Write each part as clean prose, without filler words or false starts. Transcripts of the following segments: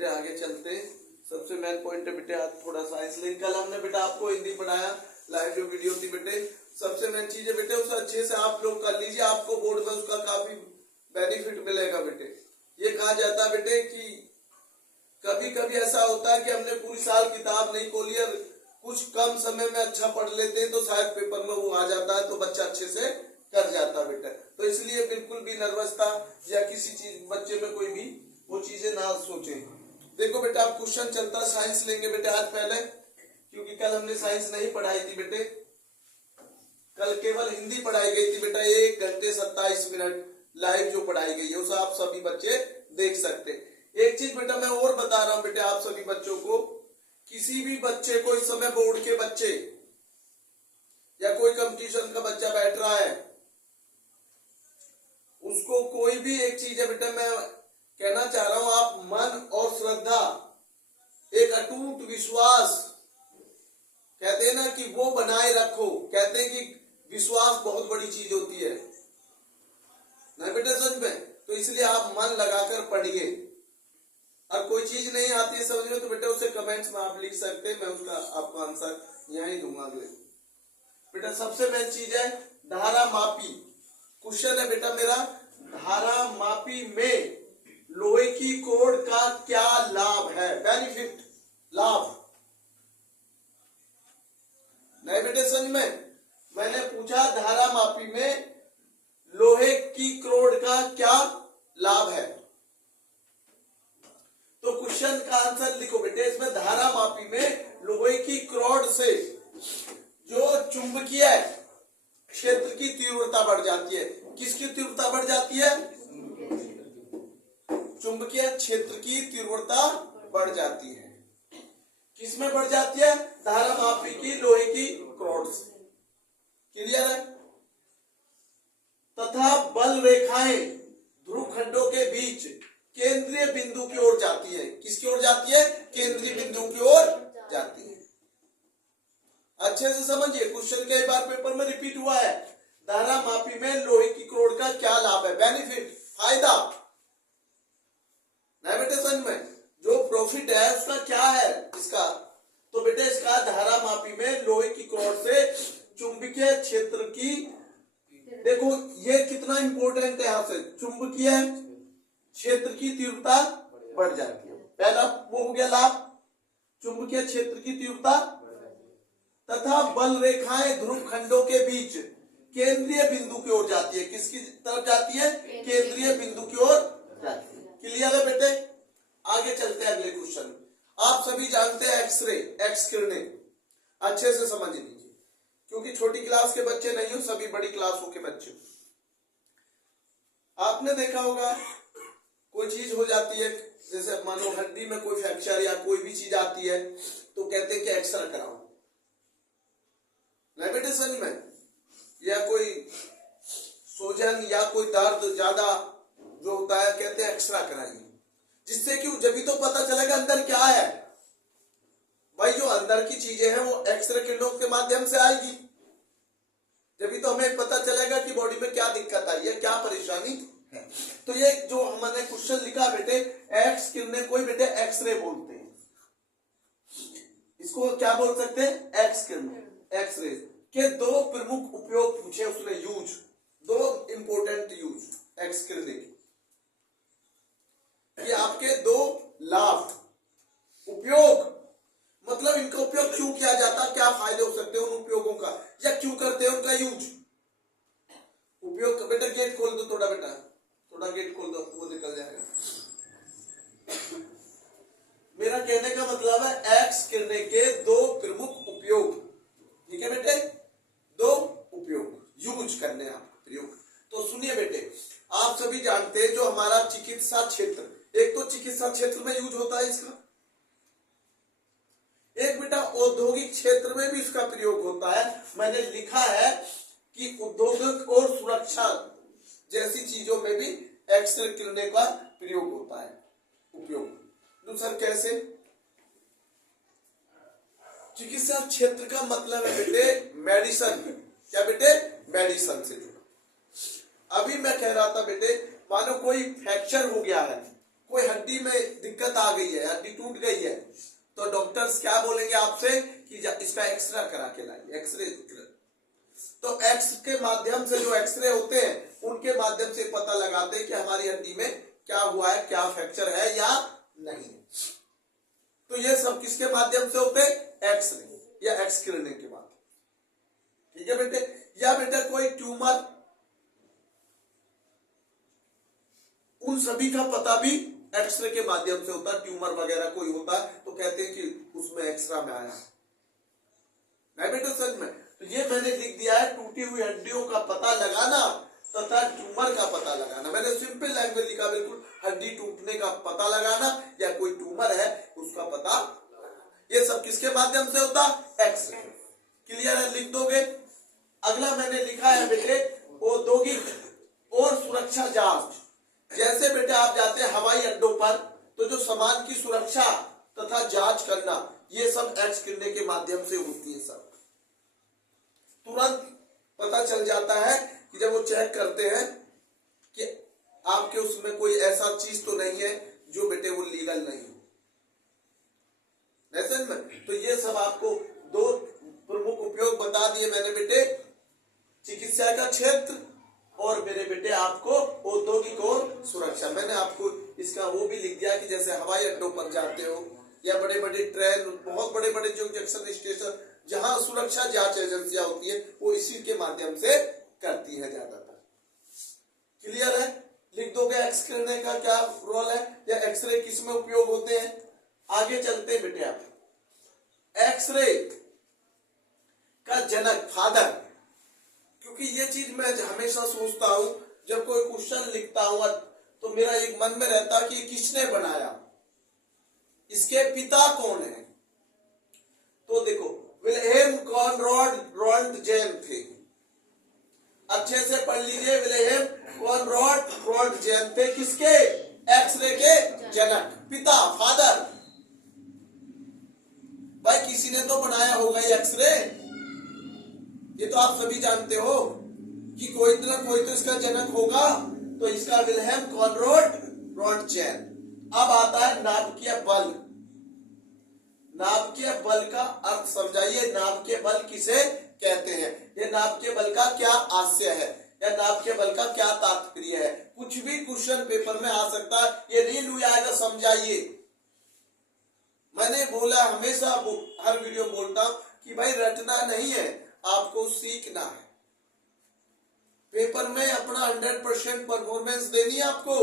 बेटे आगे चलते हैं। सबसे मेन पॉइंट है बेटे आज थोड़ा साइंस लिंक। कल हमने बेटा आपको हिंदी पढ़ाया, लाइव जो वीडियो थी बेटे। सबसे मेन चीज है बेटे उसे अच्छे से आप लोग कर लीजिए, आपको बोर्ड में उसका काफी बेनिफिट मिलेगा बेटे। ये कहा जाता है बेटे कि कभी कभी ऐसा होता है कि हमने पूरी साल किताब नहीं खोली और कुछ कम समय में अच्छा पढ़ लेते हैं तो शायद पेपर में वो आ जाता है तो बच्चा अच्छे से कर जाता बेटा। तो इसलिए बिल्कुल भी नर्वसता या किसी चीज बच्चे में कोई भी वो चीजें ना सोचे। देखो बेटा आप क्वेश्चन चलता साइंस लेंगे बेटे आज पहले, क्योंकि कल हमने साइंस नहीं पढ़ाई थी बेटे। कल केवल हिंदी पढ़ाई गई थी बेटा, 1 घंटे 27 मिनट लाइव जो पढ़ाई गई है उसे आप सभी बच्चे देख सकते। एक चीज बेटा मैं और बता रहा हूं बेटे आप सभी बच्चों को, किसी भी बच्चे को इस समय बोर्ड के बच्चे या कोई कंपटीशन का बच्चा बैठ रहा है, उसको कोई भी एक चीज है बेटा मैं कहना चाह रहा हूं, आप मन और श्रद्धा, एक अटूट विश्वास, कहते हैं ना कि वो बनाए रखो। कहते हैं कि विश्वास बहुत बड़ी चीज होती है ना बेटा सच में। तो इसलिए आप मन लगाकर पढ़िए। और कोई चीज नहीं आती है समझ में तो बेटा उसे कमेंट्स में आप लिख सकते हैं, मैं उसका आपको आंसर यहीं दूंगा अगले। बेटा सबसे मेन चीज है धारा मापी। क्वेश्चन है बेटा मेरा, धारा मापी में लोहे की कोड़ का क्या लाभ है? बेनिफिट, लाभ नहीं बेटे समझ में। मैंने पूछा धारा मापी में लोहे की क्रोड का क्या लाभ है, तो क्वेश्चन का आंसर लिखो बेटे। इसमें धारा मापी में लोहे की क्रोड से जो चुंबकीय क्षेत्र की तीव्रता बढ़ जाती है। किसकी तीव्रता बढ़ जाती है? चुंबकीय क्षेत्र की तीव्रता बढ़ जाती है। किसमें बढ़ जाती है? धारा मापी की लोहे की क्रोड से। क्लियर है? तथा बल रेखाएं ध्रुव खंडों के बीच केंद्रीय बिंदु की ओर जाती है। किसकी ओर जाती है? केंद्रीय बिंदु की ओर जाती है। अच्छे से समझिए, क्वेश्चन कई बार पेपर में रिपीट हुआ है। धारा मापी में लोहे की क्रोड का क्या लाभ है? बेनिफिट, फायदा नहीं बेटे समझ में। जो प्रॉफिट है उसका क्या है इसका? तो बेटे इसका धारा मापी में लोहे की क्रोड से चुंबकीय क्षेत्र की, देखो ये कितना इंपॉर्टेंट है यहां से, चुंबकीय क्षेत्र की तीव्रता बढ़ जाती है। पहला वो हो गया लाभ, चुंबकीय क्षेत्र की तीव्रता। तथा बल रेखाएं ध्रुव खंडों के बीच केंद्रीय बिंदु की ओर जाती है। किसकी तरफ जाती है? केंद्रीय बिंदु की ओर जाती है। क्लियर है बेटे? आगे चलते हैं अगले क्वेश्चन। आप सभी जानते हैं एक्सरे, एक्स किरणें। अच्छे से समझ लीजिए क्योंकि छोटी क्लास के बच्चे नहीं हो, सभी बड़ी क्लासों के बच्चे। आपने देखा होगा कोई चीज हो जाती है, जैसे मानो हड्डी में कोई फ्रैक्चर या कोई भी चीज आती है तो कहते हैं कि एक्सरे कराओ, नहीं बेटे समझ में। या कोई सूजन या कोई दर्द ज्यादा जो होता है कहते हैं एक्सरे कराइए, जिससे कि जब भी तो पता चलेगा अंदर क्या है। भाई जो अंदर की चीजें हैं वो एक्सरे किरणों के माध्यम से आएगी, जब भी तो हमें पता चलेगा कि बॉडी में क्या दिक्कत आई है, क्या परेशानी है। तो ये जो हमने क्वेश्चन लिखा बेटे, एक्स किरणें कोई बेटे एक्सरे बोलते हैं, इसको क्या बोल सकते हैं? एक्स किरणें, एक्सरे के दो प्रमुख उपयोग पूछे उसने, यूज, दो इंपॉर्टेंट यूज एक्स किरणें के। ये आपके दो लाभ, उपयोग मतलब इनका उपयोग क्यों किया जाता है, क्या फायदे हो सकते हैं उन उपयोगों का, या क्यों करते हैं उनका यूज। उपयोग बेटा गेट खोल दो थोड़ा, बेटा थोड़ा गेट खोल दो, वो निकल जाएगा। मेरा कहने का मतलब है एक्स किरणें के दो प्रमुख उपयोग। ठीक है बेटे, दो उपयोग, यूज करने आप प्रयोग। तो सुनिए बेटे, आप सभी जानते हैं जो हमारा चिकित्सा क्षेत्र, एक तो चिकित्सा क्षेत्र में यूज होता है इसका, एक बेटा औद्योगिक क्षेत्र में भी इसका प्रयोग होता है। मैंने लिखा है कि औद्योगिक और सुरक्षा जैसी चीजों में भी एक्सरे किरणें का प्रयोग होता है, उपयोग। दूसरा कैसे? चिकित्सा क्षेत्र का मतलब है बेटे मेडिसिन। क्या बेटे? मेडिसिन से जुड़ा। अभी मैं कह रहा था बेटे, मानो कोई फ्रैक्चर हो गया है, कोई हड्डी में दिक्कत आ गई है, हड्डी टूट गई है, तो डॉक्टर्स क्या बोलेंगे आपसे कि इसका एक्सरे करा के लाइए, एक्सरे। तो एक्स के माध्यम से जो एक्सरे होते हैं उनके माध्यम से पता लगाते हैं कि हमारी हड्डी में क्या हुआ है, क्या फ्रैक्चर है या नहीं। तो ये सब किसके माध्यम से होते हैं? एक्सरे या एक्स किरणें के माध्यम। ठीक है बेटे। या बेटा कोई ट्यूमर, उन सभी का पता भी एक्सरे के माध्यम से होता है। ट्यूमर वगैरह कोई होता है तो कहते हैं कि उसमें एक्सरा में आया है बेटा, सच में। तो ये मैंने लिख दिया है, टूटी हुई हड्डियों का पता लगाना तथा ट्यूमर का पता लगाना। मैंने सिंपल लैंग्वेज लिखा, बिल्कुल हड्डी टूटने का पता लगाना या कोई ट्यूमर है उसका पता लगाना। ये सब किसके माध्यम से होता? एक्सरे। क्लियर है? लिख दोगे। अगला मैंने लिखा है बेटे औद्योगिक और सुरक्षा जांच। जैसे बेटे आप जाते हैं हवाई अड्डों पर, तो जो सामान की सुरक्षा तथा जांच करना, ये सब एक्स किरणें के माध्यम से होती है। सब तुरंत पता चल जाता है कि जब वो चेक करते हैं कि आपके उसमें कोई ऐसा चीज तो नहीं है जो बेटे वो लीगल नहीं हो। ऐसे में तो ये सब आपको दो प्रमुख उपयोग बता दिए मैंने बेटे, चिकित्सा का क्षेत्र और मेरे बेटे आपको औद्योगिक और सुरक्षा। मैंने आपको इसका वो भी लिख दिया कि जैसे हवाई अड्डों पर जाते हो या बड़े बड़े ट्रेन, बहुत बड़े बड़े जो जंक्शन स्टेशन जहां सुरक्षा जांच एजेंसियां होती है वो इसी के माध्यम से करती है ज्यादातर। क्लियर है? लिख दोगे एक्स किरणें का क्या रोल है या एक्सरे किस में उपयोग होते हैं। आगे चलते हैं बेटे। आप एक्सरे का जनक, फादर, क्योंकि ये चीज मैं हमेशा सोचता हूं जब कोई क्वेश्चन लिखता हूं तो मेरा एक मन में रहता है कि किसने बनाया, इसके पिता कौन है। तो देखो विल्हेम कॉनराड रोंटजेन थे। अच्छे से पढ़ लीजिए, विल्हेम कॉनराड रोंटजेन थे किसके? एक्सरे के जनक, पिता, फादर। भाई किसी ने तो बनाया होगा ये एक्सरे, ये तो आप सभी जानते हो कि कोई तो इसका जनक होगा। तो इसका विल्हेम कॉनराड रोंटजेन। अब आता है नाभिकीय बल। नाभिकीय बल का अर्थ समझाइए। नाभिकीय बल किसे कहते हैं? ये नाभिकीय बल का क्या आशय है या नाभिकीय बल का क्या तात्पर्य है? कुछ भी क्वेश्चन पेपर में आ सकता है, ये नहीं लू आएगा, समझाइए। मैंने बोला, हमेशा हर वीडियो बोलता हूं कि भाई रटना नहीं है, आपको सीखना है। पेपर में अपना 100% परफॉर्मेंस देनी है आपको।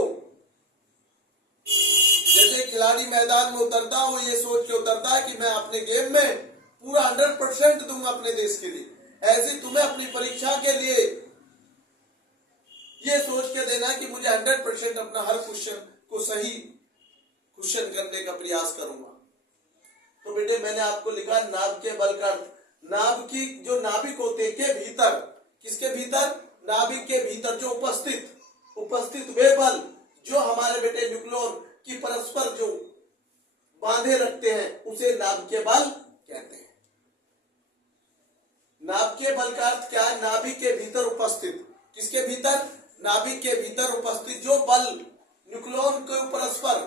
जैसे खिलाड़ी मैदान में उतरता है वो ये सोच के उतरता है कि मैं अपने गेम में पूरा 100% दूंगा अपने देश के लिए, ऐसे तुम्हें अपनी परीक्षा के लिए ये सोच के देना कि मुझे 100% अपना हर क्वेश्चन को सही क्वेश्चन करने का प्रयास करूंगा। तो बेटे मैंने आपको लिखा नाभिकीय बल का अर्थ, नाभिक जो नाभिक होते के भीतर, किसके भीतर? नाभिक के भीतर जो उपस्थित वे बल जो हमारे बेटे न्यूक्लियर की परस्पर जो बांधे रखते हैं उसे नाभिकीय बल कहते हैं। नाभिकीय बल का अर्थ क्या है? नाभिक के भीतर उपस्थित, किसके भीतर? नाभिक के भीतर उपस्थित जो बल न्यूक्लियन को परस्पर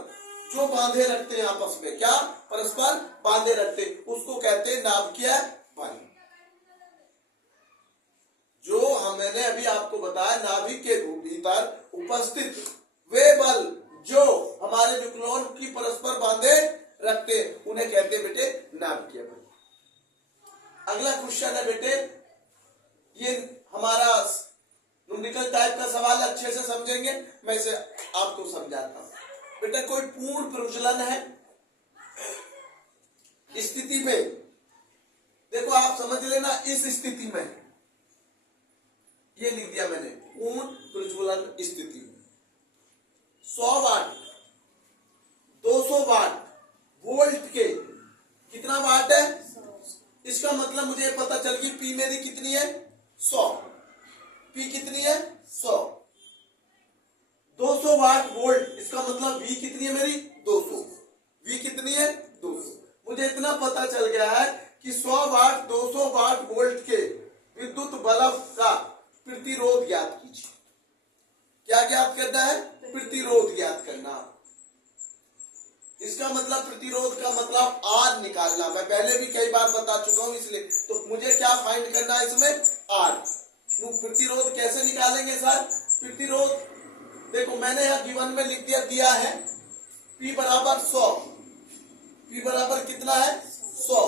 जो बांधे रखते हैं आपस में, क्या परस्पर बांधे रखते हैं, उसको कहते हैं नाभिकीय बल। जो मैंने अभी आपको बताया, नाभिक के भीतर उपस्थित वे बल जो हमारे न्यूक्लियन की परस्पर बांधे रखते हैं उन्हें कहते हैं बेटे नाभिकीय बल। अगला क्वेश्चन है बेटे, ये हमारा न्यूमेरिकल टाइप का सवाल, अच्छे से समझेंगे, मैं इसे आपको समझाता हूं। बेटा कोई पूर्ण प्रज्वलन है स्थिति में, देखो आप समझ लेना, इस स्थिति में ये लिख दिया मैंने, पूर्ण प्रज्वलन स्थिति में 100 वाट 200 वाट वोल्ट के कितना वाट है? इसका मतलब मुझे पता चल गई पी मेरी कितनी है? 100। पी कितनी है? 100। 200 वाट वोल्ट, इसका मतलब वी कितनी है मेरी? 200। वी कितनी है? 200। मुझे इतना पता चल गया है कि 100 वाट 200 वाट वोल्ट के विद्युत बल्ब का प्रतिरोध ज्ञात कीजिए। क्या ज्ञात करना है? प्रतिरोध ज्ञात करना। मतलब प्रतिरोध का मतलब आर निकालना। मैं पहले भी कई बार बता चुका हूं, इसलिए तो मुझे क्या फाइंड करना है इसमें, आर। प्रतिरोध कैसे निकालेंगे सर? प्रतिरोध देखो मैंने यहाँ गिवन में लिख दिया है P बराबर 100। P बराबर कितना है? 100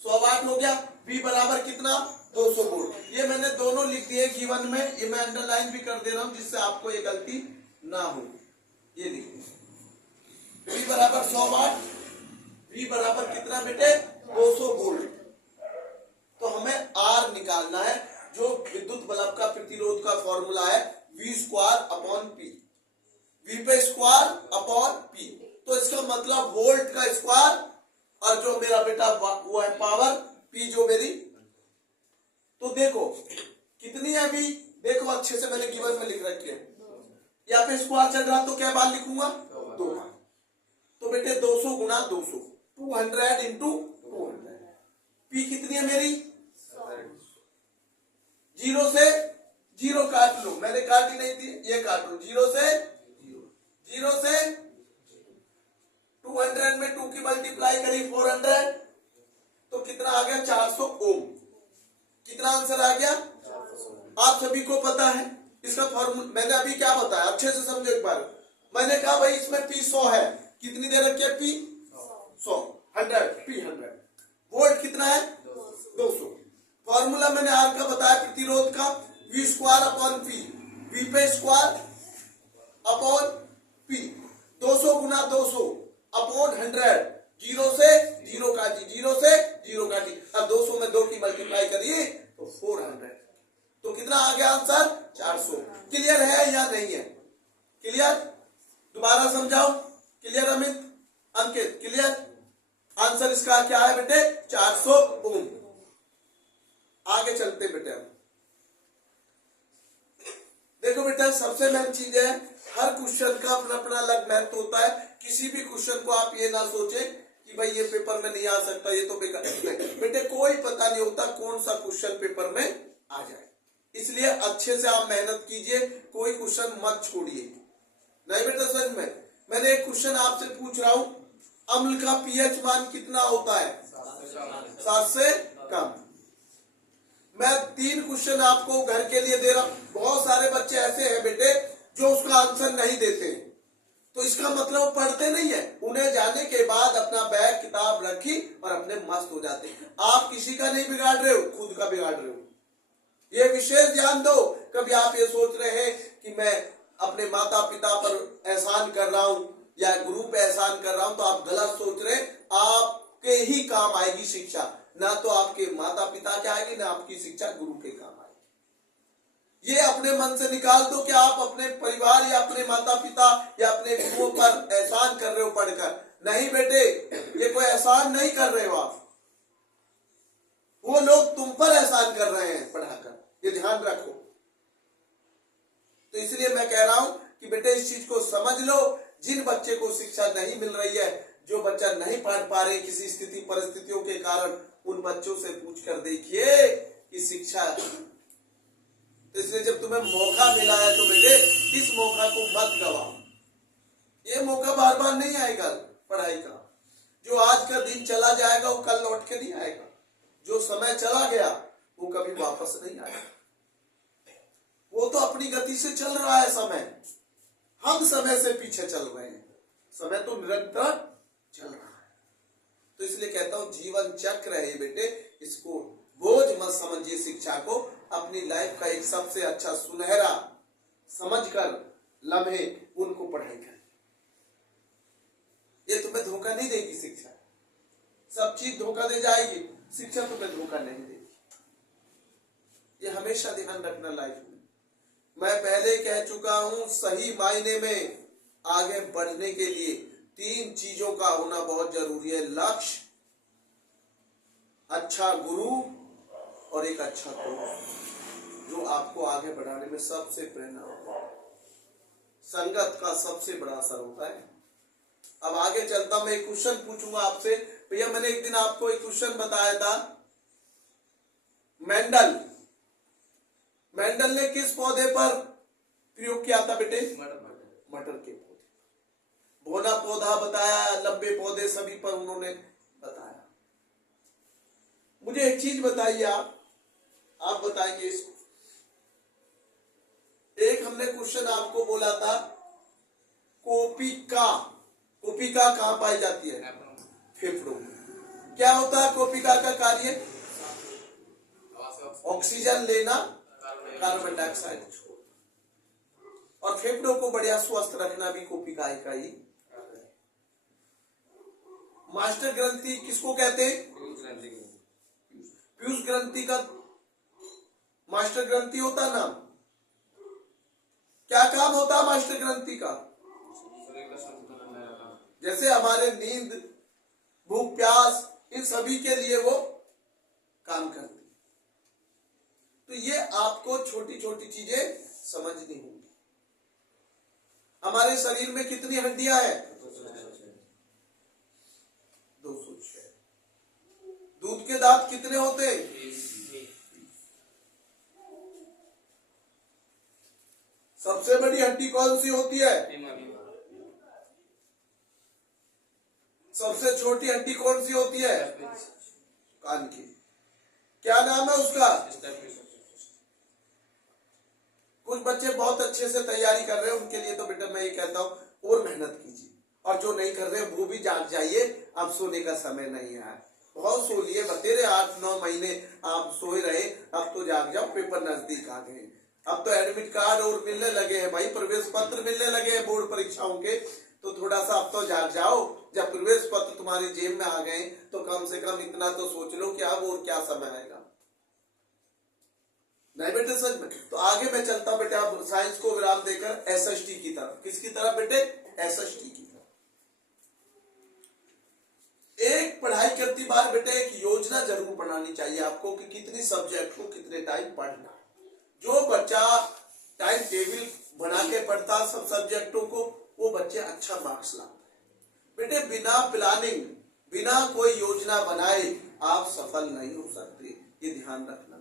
वाट हो गया। V बराबर कितना? 200 वोल्ट। ये मैंने दोनों लिख दिए गिवन में, ये मैं अंडरलाइन भी कर दे रहा हूं जिससे आपको ये गलती ना हो। ये लिख V बराबर 100 वाट, V बराबर कितना बेटे? 200 वोल्ट। तो हमें R निकालना है, जो विद्युत बल्ब का प्रतिरोध का फॉर्मूला है V square upon P, V पे स्क्वायर अपॉन P। तो इसका मतलब वोल्ट का स्क्वायर और जो मेरा बेटा वो है पावर P जो मेरी। तो देखो कितनी है V, देखो अच्छे से मैंने गिवन में लिख रखी है। यहाँ पे स्क्वायर चल रहा तो क्या बार लिखूंगा? 2 बार। तो बेटे 200 गुना 200, 200 इंटू 200। P कितनी है मेरी? 0 से 0 काट लो, मैंने काटी नहीं थी, ये काट लो। 0 से 200 में 2 की मल्टीप्लाई करी 400, तो कितना आ गया? 400 ओम। कितना आंसर आ गया? आप सभी को पता है इसका फॉर्मूला। मैंने अभी क्या बताया, अच्छे से समझो एक बार। मैंने कहा भाई इसमें P 100 है, कितनी दे रखी है? P 100, 100, P 100। वोल्ट कितना है? 200। फॉर्मूला मैंने आर का बताया प्रतिरोध का, V square upon P, V पे स्क्वायर अपॉन P। 200 गुना 200 अपॉन 100, 0 से 0 काटी, 0 से 0 काटी। अब 200 में 2 की मल्टीप्लाई करिए तो 400। तो कितना आ गया आंसर? 400। क्लियर है या नहीं है? क्लियर? दोबारा समझाओ। क्लियर अमित, अंकित, क्लियर? आंसर इसका क्या है बेटे? 400 ओम। आगे चलते बेटे। देखो बेटा सबसे मेन चीज है, हर क्वेश्चन का अपना अपना अलग महत्व होता है। किसी भी क्वेश्चन को आप ये ना सोचें कि भाई ये पेपर में नहीं आ सकता, ये तो बेकार। बेटे कोई पता नहीं होता कौन सा क्वेश्चन पेपर में आ जाए, इसलिए अच्छे से आप मेहनत कीजिए, कोई क्वेश्चन मत छोड़िए। नहीं बेटा सच में मैंने एक क्वेश्चन आपसे पूछ रहा हूं, अम्ल का पीएच मान कितना होता है? 7 से कम। मैं 3 क्वेश्चन आपको घर के लिए दे रहा हूं। बहुत सारे बच्चे ऐसे हैं बेटे जो उसका आंसर नहीं देते, तो इसका मतलब पढ़ते नहीं है। उन्हें जाने के बाद अपना बैग किताब रखी और अपने मस्त हो जाते। आप किसी का नहीं बिगाड़ रहे हो, खुद का बिगाड़ रहे हो। ये विशेष ध्यान दो। कभी आप ये सोच रहे हैं कि मैं अपने माता पिता पर एहसान कर रहा हूं या गुरु पे एहसान कर रहा हूं, तो आप गलत सोच रहे। आपके ही काम आएगी शिक्षा, ना तो आपके माता पिता के आएगी, ना आपकी शिक्षा गुरु के काम आएगी। ये अपने मन से निकाल दो कि आप अपने परिवार या अपने माता पिता या अपने गुरुओं पर एहसान कर रहे हो पढ़कर। नहीं बेटे, ये कोई एहसान नहीं कर रहे हो आप, वो लोग तुम पर एहसान कर रहे हैं पढ़ाकर, ये ध्यान रखो। तो इसलिए मैं कह रहा हूं कि बेटे इस चीज को समझ लो। जिन बच्चे को शिक्षा नहीं मिल रही है, जो बच्चा नहीं पढ़ पा रहे किसी स्थिति परिस्थितियों के कारण, उन बच्चों से पूछ कर देखिए कि शिक्षा। तो इसलिए जब तुम्हें मौका मिला है तो बेटे इस मौका को मत गवाओ। ये मौका बार बार नहीं आएगा पढ़ाई का। जो आज का दिन चला जाएगा वो कल लौट के नहीं आएगा। जो समय चला गया वो कभी वापस नहीं आएगा। वो तो अपनी गति से चल रहा है समय, हम समय से पीछे चल रहे हैं। समय तो निरंतर चल रहा है। तो इसलिए कहता हूं जीवन चक्र है ये बेटे, इसको बोझ मत समझिए। शिक्षा को अपनी लाइफ का एक सबसे अच्छा सुनहरा समझकर लम्हे उनको पढ़ाई करें। ये तुम्हें धोखा नहीं देगी शिक्षा, सब चीज धोखा दे जाएगी, शिक्षा तुम्हें धोखा नहीं देगी। ये हमेशा ध्यान रखना लाइफ में। मैं पहले कह चुका हूं, सही मायने में आगे बढ़ने के लिए 3 चीजों का होना बहुत जरूरी है। लक्ष्य, अच्छा गुरु और एक अच्छा दोस्त जो आपको आगे बढ़ाने में सबसे प्रेरणा होता है। संगत का सबसे बड़ा असर होता है। अब आगे चलता मैं एक क्वेश्चन पूछूंगा आपसे। भैया मैंने एक दिन आपको एक क्वेश्चन बताया था, मेंडल ने किस पौधे पर प्रयोग किया था बेटे? मटर के पौधे। भोना पौधा बताया, लंबे पौधे सभी पर उन्होंने बताया। मुझे एक चीज बताइए, आप बताएंगे इसको। एक हमने क्वेश्चन आपको बोला था, कोपिका, कोपिका कहां पाई जाती है? फेफड़ों में। क्या होता है कोपिका का कार्य? ऑक्सीजन लेना, कार्बन डाइऑक्साइड छोड़ना। और फेफड़ों को बढ़िया स्वस्थ रखना भी कोपिका का ही। मास्टर ग्रंथि किसको कहते हैं? पीयूष ग्रंथि का मास्टर ग्रंथि होता नाम। क्या काम होता है मास्टर ग्रंथि का? जैसे हमारे नींद, भूख, प्यास, इन सभी के लिए वो काम करती। तो ये आपको छोटी छोटी चीजें समझनी होंगी। हमारे शरीर में कितनी हड्डियां हैं? 206। दूध के दांत कितने होते हैं? सबसे बड़ी हड्डी कौन सी होती है? सबसे छोटी हड्डी कौन सी होती है? कान की। क्या नाम है उसका? कुछ बच्चे बहुत अच्छे से तैयारी कर रहे हैं, उनके लिए तो बेटा मैं ये कहता हूं और मेहनत कीजिए, और जो नहीं कर रहे वो भी जाग जाइए। अब सोने का समय नहीं है, बहुत सो लिए, बतेरे 8-9 महीने आप सोए रहे, अब तो जाग जाओ, पेपर नजदीक आ गए। अब तो एडमिट कार्ड और मिलने लगे हैं भाई, प्रवेश पत्र मिलने लगे हैं बोर्ड परीक्षाओं के, तो थोड़ा सा अब तो जाग जाओ। जब प्रवेश पत्र तुम्हारी जेब में आ गए तो कम से कम इतना तो सोच लो कि अब और क्या समय आएगा। नहीं बेटे सच में। तो आगे मैं चलता हूं बेटे, आप साइंस को विराम देकर एसएसटी की तरफ। किसकी तरफ बेटे? एसएसटी की तरफ। एक पढ़ाई करती बार बेटे एक योजना जरूर बनानी चाहिए आपको कि कितनी सब्जेक्ट को कितने टाइम पढ़ना। जो बच्चा टाइम टेबल बना के पढ़ता सब सब्जेक्टों को, वो बच्चे अच्छा मार्क्स लाते हैं। बेटे बिना प्लानिंग, बिना कोई योजना बनाए आप सफल नहीं हो सकते, ये ध्यान रखना।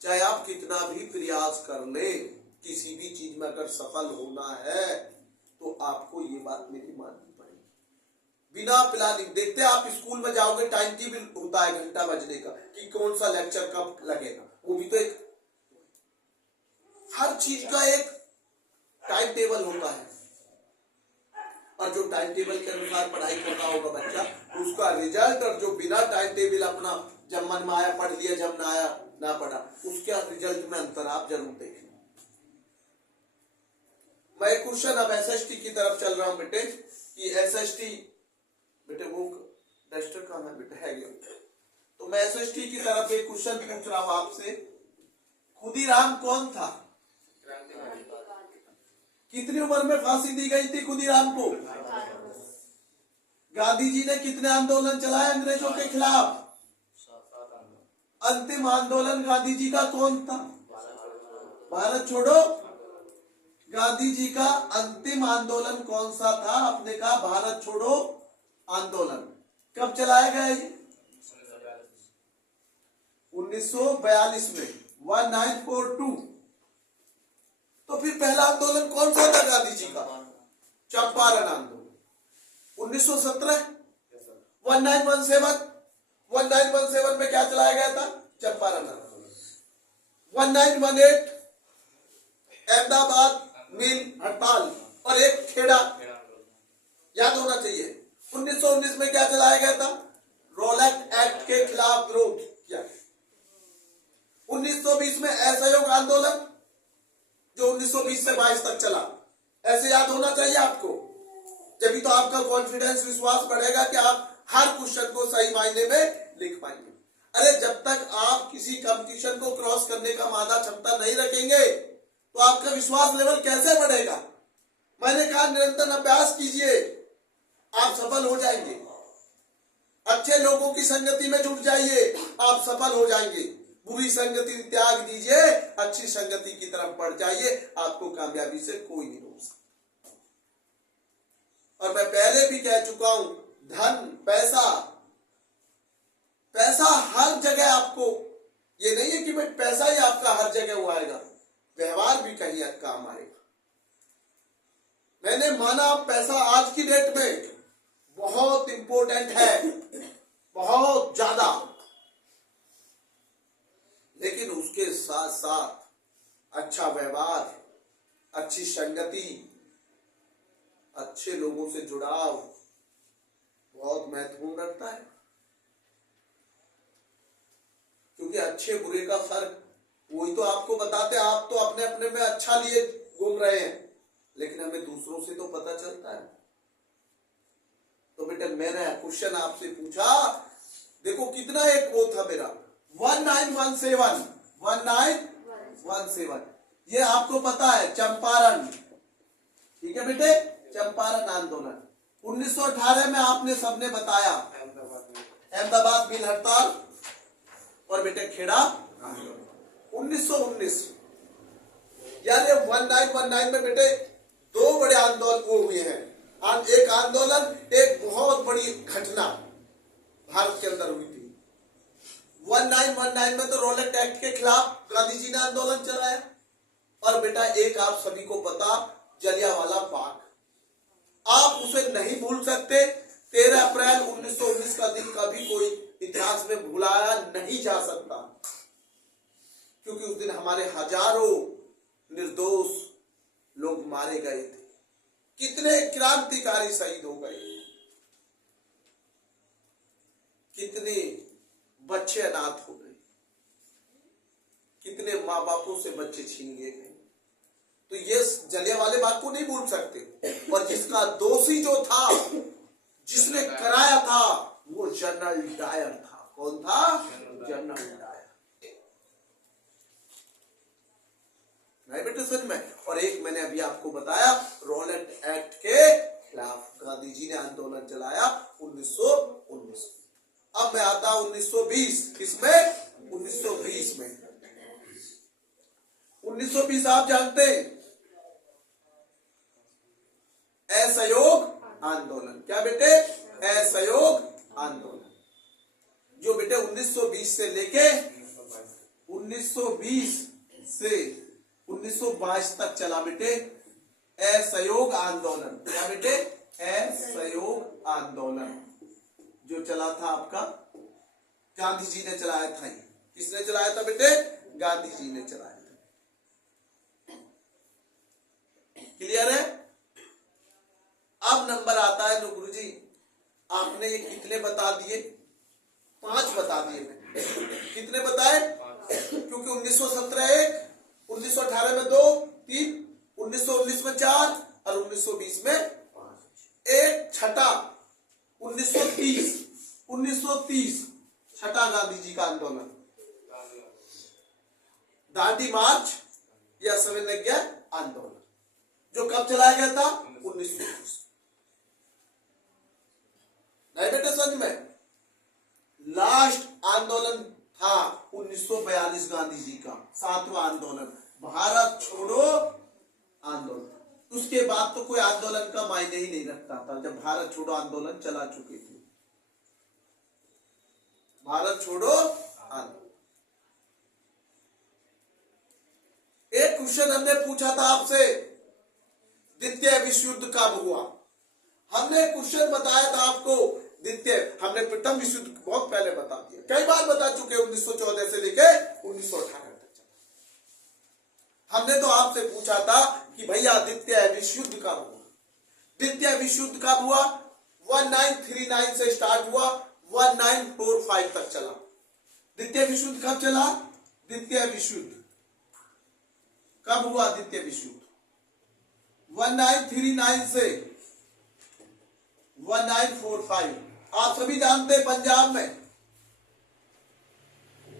चाहे आप कितना भी प्रयास कर ले, किसी भी चीज में अगर सफल होना है तो आपको ये बात मेरी माननी पड़ेगी। बिना प्लानिंग, देखते आप स्कूल में जाओगे टाइम टेबल होता है घंटा बजने का कि कौन सा लेक्चर कब लगेगा, वो भी तो एक, हर चीज का एक टाइम टेबल होता है। और जो टाइम टेबल के अनुसार पढ़ाई करता होगा बच्चा, उसका रिजल्ट, और जो बिना टाइम टेबल अपना जब मन में आया पढ़ लिया, जब ना आया ना पढ़ा, उसके रिजल्ट में अंतर आप जरूर देखें। मैं क्वेश्चन अब एसएसटी की तरफ चल रहा हूं बेटे, कि एसएसटी बेटे वो डस्टर कहां है बेटे? है गया। तो मैं एसएसटी की तरफ एक क्वेश्चन पूछ रहा हूं आपसे। खुदीराम कौन था? कितनी उम्र में फांसी दी गई थी खुदीराम को? गांधी जी ने कितने आंदोलन चलाए अंग्रेजों के खिलाफ? अंतिम आंदोलन गांधी जी का कौन था? भारत छोड़ो। गांधी जी का अंतिम आंदोलन कौन सा था? आपने कहा भारत छोड़ो आंदोलन। कब चलाया गया ये? 1942 में, 1942। तो फिर पहला आंदोलन कौन सा था गांधी जी का? चंपारण आंदोलन। 1917, 1917, 1917 में क्या चलाया गया था? चंपारण आंदोलन। 1918 अहमदाबाद मिल हड़ताल और एक खेड़ा, याद होना चाहिए। 1919 में क्या चलाया गया था? रोलैक्ट एक्ट के खिलाफ विरोध किया। 1920 में असहयोग आंदोलन, जो 1920 से 22 तक चला। ऐसे याद होना चाहिए आपको, जब तो आपका कॉन्फिडेंस, विश्वास बढ़ेगा कि आप हर क्वेश्चन को सही मायने में लिख पाएंगे। अरे जब तक आप किसी कंपटीशन को क्रॉस करने का मादा क्षमता नहीं रखेंगे तो आपका विश्वास लेवल कैसे बढ़ेगा? मैंने कहा निरंतर अभ्यास कीजिए, आप सफल हो जाएंगे। अच्छे लोगों की संगति में जुट जाइए, आप सफल हो जाएंगे। बुरी संगति त्याग दीजिए, अच्छी संगति की तरफ बढ़ जाइए, आपको कामयाबी से कोई नहीं रोक सकता। और मैं पहले भी कह चुका हूं, धन, पैसा, पैसा हर जगह आपको, ये नहीं है कि भाई पैसा ही आपका हर जगह वो आएगा, व्यवहार भी कहीं काम आएगा। मैंने माना पैसा आज की डेट में बहुत इंपॉर्टेंट है, बहुत ज्यादा, लेकिन उसके साथ साथ अच्छा व्यवहार, अच्छी संगति, अच्छे लोगों से जुड़ाव बहुत महत्वपूर्ण रखता है। क्योंकि अच्छे बुरे का फर्क वही तो आपको बताते, आप तो अपने अपने में अच्छा लिए घूम रहे हैं, लेकिन हमें दूसरों से तो पता चलता है। तो बेटा मैंने क्वेश्चन आपसे पूछा, देखो कितना एक वो था मेरा 1917 ये आपको पता है चंपारण, ठीक है बेटे, चंपारण आंदोलन 1918 में आपने सबने बताया, अहमदाबाद मिल हड़ताल और बेटे खेड़ा 1919, यानी 1919 में बेटे दो बड़े आंदोलन वो हुए हैं। एक आंदोलन, एक बहुत बड़ी घटना भारत के अंदर हुई थी। 1919 में तो रॉलेट एक्ट के खिलाफ गांधी जी ने आंदोलन चलाया, और बेटा एक आप सभी को पता, जलियांवाला बाग, आप उसे नहीं भूल सकते। 13 अप्रैल 1919 का दिन कभी कोई इतिहास में भुलाया नहीं जा सकता, क्योंकि उस दिन हमारे हजारों निर्दोष लोग मारे गए थे, कितने क्रांतिकारी शहीद हो गए, कितने बच्चे अनाथ हो गए, कितने माँ बापों से बच्चे छीन लिए गए। तो ये जलियांवाले बाग को नहीं भूल सकते। और जिसका दोषी जो था, जिसने कराया था, वो जनरल डायर था। कौन था? General Dyer. नहीं बेटे समझ में। और एक मैंने अभी आपको बताया, रॉलेट एक्ट के खिलाफ गांधी जी ने आंदोलन चलाया 1919। अब मैं आता 1920, किसमें? 1920 में। 1920 आप जानते हैं, असहयोग आंदोलन। क्या बेटे? असहयोग आंदोलन, जो बेटे 1920 से लेके 1920 से 1922 तक चला बेटे, असहयोग आंदोलन। क्या बेटे? असहयोग आंदोलन जो चला था आपका, गांधी जी ने चलाया था। किसने चलाया था बेटे? गांधी जी ने चलाया था। क्लियर है? अब नंबर आता है, गुरु जी आपने ये कितने बता दिए? 5 बता दिए। कितने बताए? क्योंकि 1917 1, 1918 में 2, 3, 1919 में 4 और 1920 में 1 छठा 1930 छठा गांधी जी का आंदोलन, दांडी मार्च या सविनय आंदोलन, जो कब चलाया गया था? 1930। नहीं बेटे समझ में। लास्ट आंदोलन था 1942 गांधी जी का 7वां आंदोलन, भारत छोड़ो आंदोलन। उसके बाद तो कोई आंदोलन का मायने ही नहीं रखता था, जब भारत छोड़ो आंदोलन चला चुके थे। भारत छोड़ो आंदोलन। एक क्वेश्चन हमने पूछा था आपसे, द्वितीय विश्व युद्ध कब हुआ? हमने क्वेश्चन बताया था आपको, द्वितीय, हमने प्रथम विश्व युद्ध बहुत पहले बता दिया, कई बार बता चुके, 1914 से लेकर 1918 तक चला। हमने तो आपसे पूछा था कि भैया द्वितीय विश्व युद्ध कब हुआ? द्वितीय विश्व युद्ध कब हुआ? 1939 से स्टार्ट हुआ, 1945 तक चला। द्वितीय विश्व युद्ध कब चला? द्वितीय विश्व युद्ध कब हुआ? द्वितीय विश्व युद्ध 1939 से 1945। आप सभी जानते हैं पंजाब में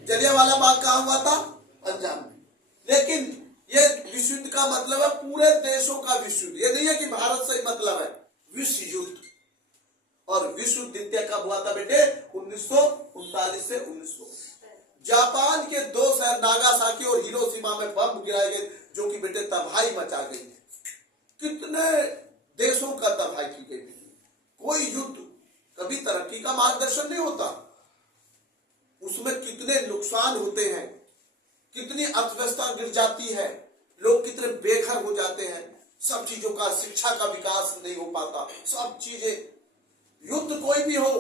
जलियांवाला बाग कहां हुआ था? पंजाब में। लेकिन ये विश्व युद्ध का मतलब है पूरे देशों का विश्व युद्ध, ये नहीं है कि भारत से ही मतलब है, विश्व युद्ध। और विश्व युद्ध द्वितीय कब हुआ था बेटे? 1939 से 1900। जापान के 2 शहर नागासाकी और हिरोशिमा में बम गिराए गए, जो कि बेटे तबाही मचा गई। कितने देशों का तबाही की गई। कोई युद्ध कभी तरक्की का मार्गदर्शन नहीं होता, उसमें कितने नुकसान होते हैं, कितनी अर्थव्यवस्था गिर जाती है, लोग कितने बेघर हो जाते हैं, सब चीजों का, शिक्षा का विकास नहीं हो पाता, सब चीजें, युद्ध कोई भी हो,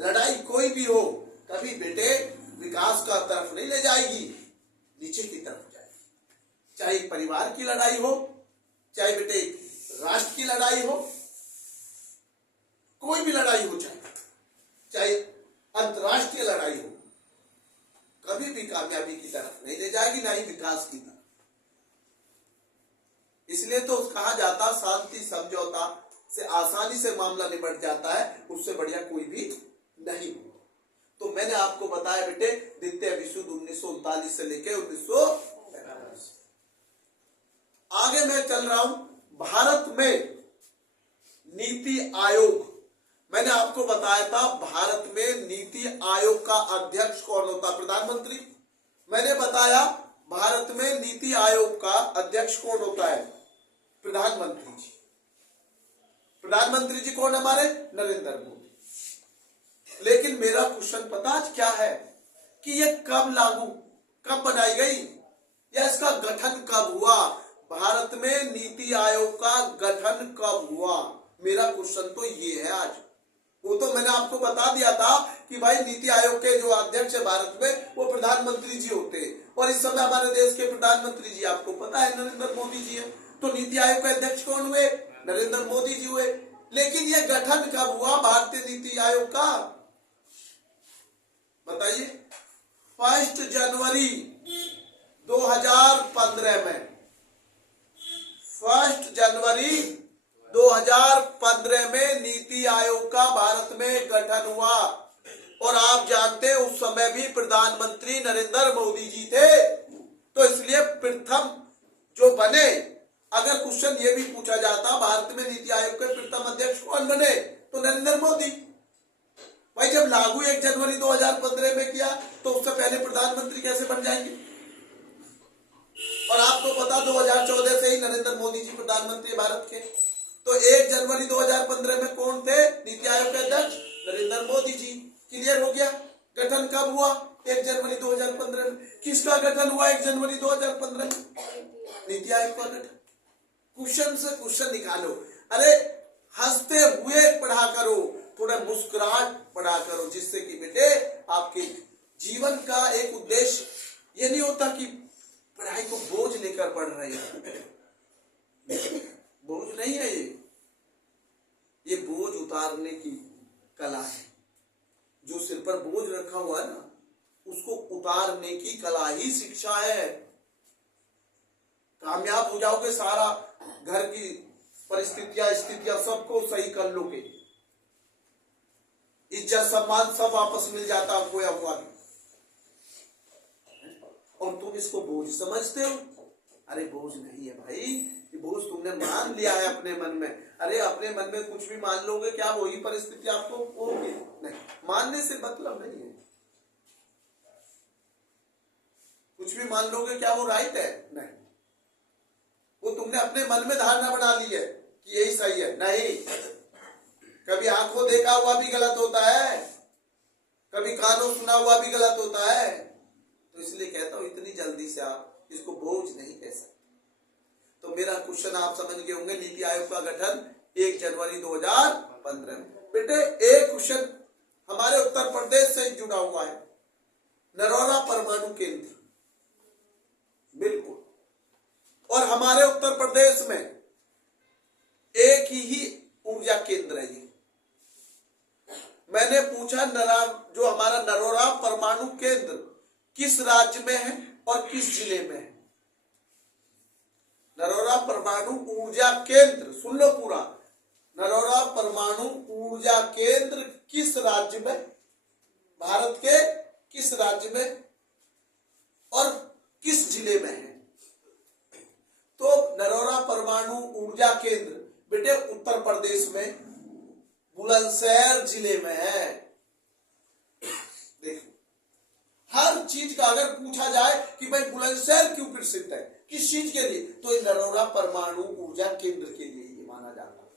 लड़ाई कोई भी हो, कभी बेटे विकास का तरफ नहीं ले जाएगी, नीचे की तरफ जाएगी। चाहे एक परिवार की लड़ाई हो, चाहे बेटे राष्ट्र की लड़ाई हो, कोई भी लड़ाई हो, चाहे अंतरराष्ट्रीय लड़ाई हो, कभी भी कामयाबी की तरफ नहीं ले जाएगी, ना ही विकास की तरफ। इसलिए तो कहा जाता, शांति समझौता से आसानी से मामला निपट जाता है, उससे बढ़िया कोई भी नहीं। तो मैंने आपको बताया बेटे, द्वितीय विश्व युद्ध 1939 से लेकर 1945। आगे मैं चल रहा हूं, भारत में नीति आयोग। मैंने आपको बताया था भारत में नीति आयोग का अध्यक्ष कौन होता, प्रधानमंत्री। मैंने बताया भारत में नीति आयोग का अध्यक्ष कौन होता है, प्रधानमंत्री जी। प्रधानमंत्री जी कौन हमारे, नरेंद्र मोदी। लेकिन मेरा क्वेश्चन पता आज क्या है कि ये कब बनाई गई, या इसका गठन कब हुआ, भारत में नीति आयोग का गठन कब हुआ, मेरा क्वेश्चन तो ये है आज। वो तो मैंने आपको बता दिया था कि भाई नीति आयोग के जो अध्यक्ष है भारत में, वो प्रधानमंत्री जी होते हैं, और इस समय हमारे देश के प्रधानमंत्री जी आपको पता है नरेंद्र मोदी जी है। तो नीति आयोग के अध्यक्ष कौन हुए, नरेंद्र मोदी जी हुए। लेकिन ये गठन कब हुआ भारतीय नीति आयोग का, बताइए। 1 जनवरी 2015 में, 1 जनवरी 2015 में नीति आयोग का भारत में गठन हुआ। और आप जानते हैं उस समय भी प्रधानमंत्री नरेंद्र मोदी जी थे। तो इसलिए प्रथम जो बने, अगर क्वेश्चन ये भी पूछा जाता भारत में नीति आयोग के प्रथम अध्यक्ष कौन बने, तो नरेंद्र मोदी। भाई जब लागू 1 जनवरी 2015 में किया, तो उससे पहले प्रधानमंत्री कैसे बन जाएंगे। और आपको पता 2014 से ही नरेंद्र मोदी जी प्रधानमंत्री भारत के। तो 1 जनवरी 2015 में कौन थे नीति आयोग के अध्यक्ष, नरेंद्र मोदी जी। क्लियर हो गया। गठन कब हुआ, 1 जनवरी 2015 में। किसका गठन हुआ 1 जनवरी 2015 में, नीति आयोग का गठन। क्वेश्चन से क्वेश्चन निकालो, अरे हंसते हुए पढ़ा करो, थोड़ा मुस्कुराहट पढ़ा करो, जिससे कि बेटे आपके जीवन का एक उद्देश्य ये नहीं होता कि पढ़ाई को बोझ लेकर पढ़ रहे हैं। बोझ नहीं है ये बोझ उतारने की कला है। जो सिर पर बोझ रखा हुआ है ना, उसको उतारने की कला ही शिक्षा है। कामयाब हो जाओगे, सारा घर की स्थितियां सबको सही कर लोगे, इज्जत सम्मान सब वापस मिल जाता खोया हुआ भी। और तुम इसको बोझ समझते हो। अरे बोझ नहीं है भाई, ये बोझ तुमने मान लिया है अपने मन में। अरे अपने मन में कुछ भी मान लोगे, क्या वही परिस्थिति आपको होगी? नहीं, मानने से मतलब नहीं है। कुछ भी मान लोगे, क्या वो राइट है? नहीं, वो तुमने अपने मन में धारणा बना ली है कि यही सही है। नहीं, कभी आंखों देखा हुआ भी गलत होता है, कभी कानों सुना हुआ भी गलत होता है। तो इसलिए कहता हूं, इतनी जल्दी से आप इसको बोझ नहीं कह सकते। तो मेरा क्वेश्चन आप समझ गए होंगे, नीति आयोग का गठन 1 जनवरी 2015 में। बेटे एक क्वेश्चन हमारे उत्तर प्रदेश से जुड़ा हुआ है, नरौरा परमाणु केंद्र। बिल्कुल, और हमारे उत्तर प्रदेश में एक ही ऊर्जा केंद्र है। मैंने पूछा जो हमारा नरौरा परमाणु केंद्र किस राज्य में है और किस जिले में है। नरौरा परमाणु ऊर्जा केंद्र, सुन लो पूरा, नरौरा परमाणु ऊर्जा केंद्र किस राज्य में, भारत के किस राज्य में और किस जिले में है। तो नरौरा परमाणु ऊर्जा केंद्र बेटे उत्तर प्रदेश में बुलंदशहर जिले में है। देखो, हर चीज का अगर पूछा जाए कि भाई बुलंदशहर क्यों प्रसिद्ध है, किस चीज के लिए, तो नरौरा परमाणु ऊर्जा केंद्र के लिए ये माना जाता है।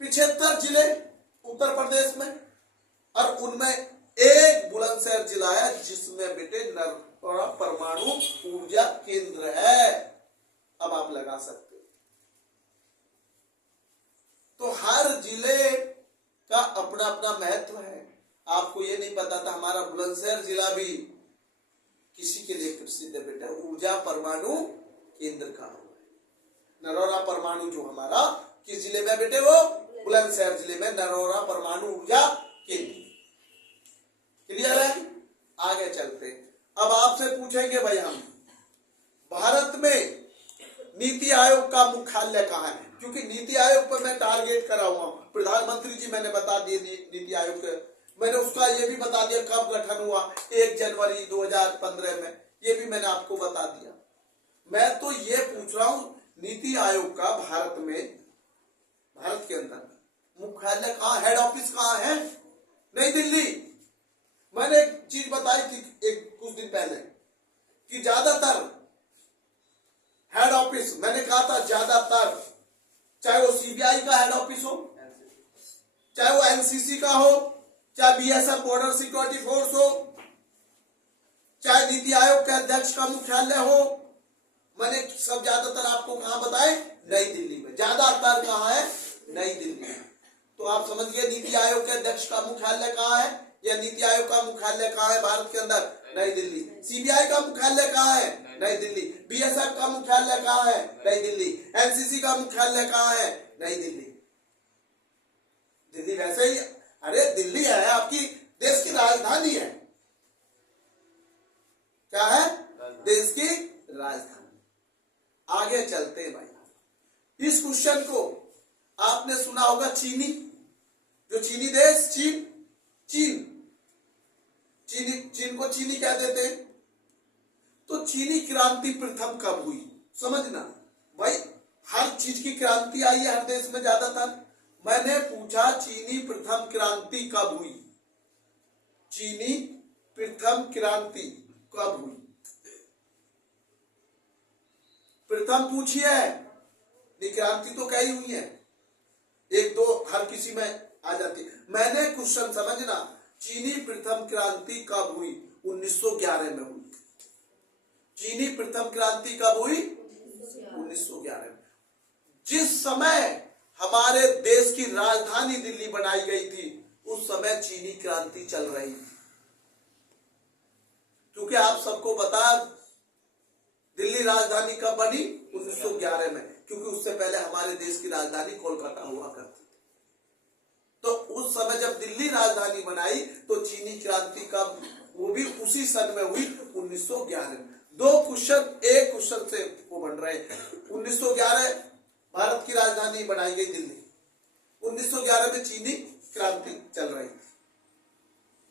75 जिले उत्तर प्रदेश में, और उनमें एक बुलंदशहर जिला है जिसमें बेटे नरौरा परमाणु ऊर्जा केंद्र है। अब आप लगा सकते हो। अपना अपना महत्व है। आपको ये नहीं पता था हमारा बुलंदशहर जिला भी किसी के लिए प्रसिद्ध है बेटा, ऊर्जा परमाणु केंद्र का हुआ है। नरोरा परमाणु जो हमारा किस जिले में बेटे, वो बुलंदशहर जिले में नरोरा परमाणु ऊर्जा केंद्र। क्लियर है? आगे चलते। अब आपसे पूछेंगे भाई हम, भारत में नीति आयोग का मुख्यालय कहाँ है? क्योंकि नीति आयोग पर मैं टारगेट करा हुआ हूं। प्रधानमंत्री जी मैंने बता दिए नीति आयोग के, मैंने उसका ये भी बता दिया कब गठन हुआ, 1 जनवरी 2015 में, ये भी मैंने आपको बता दिया। मैं तो ये पूछ रहा हूं नीति आयोग का भारत में, भारत के अंदर मुख्यालय कहाँ, हेड ऑफिस कहाँ है? नई दिल्ली। मैंने एक चीज बताई थी कुछ दिन पहले कि ज्यादातर हेड ऑफिस, मैंने कहा था ज्यादातर, चाहे वो सीबीआई का हेड ऑफिस हो, चाहे वो एनसीसी का हो, चाहे बीएसएफ बॉर्डर सिक्योरिटी फोर्स हो, चाहे नीति आयोग के अध्यक्ष का मुख्यालय हो, मैंने सब ज्यादातर आपको कहां बताए? नई दिल्ली में। ज्यादातर कहां है? नई दिल्ली में। तो आप समझ गए नीति आयोग के अध्यक्ष का मुख्यालय कहां है, या नीति आयोग का मुख्यालय कहां है भारत के अंदर? नई दिल्ली। सीबीआई का मुख्यालय कहां है? नई दिल्ली। बीएसएफ का मुख्यालय कहां है? नई दिल्ली। एनसीसी का मुख्यालय कहां है? नई दिल्ली। दिल्ली वैसे ही, अरे दिल्ली है आपकी देश की राजधानी है। क्या है? देश की राजधानी। आगे चलते हैं भाई। इस क्वेश्चन को आपने सुना होगा, चीनी, जो चीनी देश, चीन को चीनी कह देते हैं। तो चीनी क्रांति प्रथम कब हुई? समझना भाई, हर चीज की क्रांति आई है हर देश में ज्यादातर। मैंने पूछा चीनी प्रथम क्रांति कब हुई? चीनी प्रथम क्रांति कब हुई? प्रथम पूछिए, क्रांति तो कई हुई है, एक दो हर किसी में आ जाती है। मैंने क्वेश्चन समझना, चीनी प्रथम क्रांति कब हुई? 1911 में हुई। चीनी प्रथम क्रांति कब हुई? 1911 में। जिस समय हमारे देश की राजधानी दिल्ली बनाई गई थी, उस समय चीनी क्रांति चल रही थी। क्योंकि आप सबको बता, दिल्ली राजधानी कब बनी? 1911 में, क्योंकि उससे पहले हमारे देश की राजधानी कोलकाता हुआ करती थी। तो उस समय जब दिल्ली राजधानी बनाई तो चीनी क्रांति का, वो भी उसी सन में हुई, 1911 में। दो क्वेश्चन एक क्वेश्चन से वो बन रहे हैं। 1911 भारत की राजधानी बनाई गई दिल्ली, 1911 में चीनी क्रांति चल रही थी।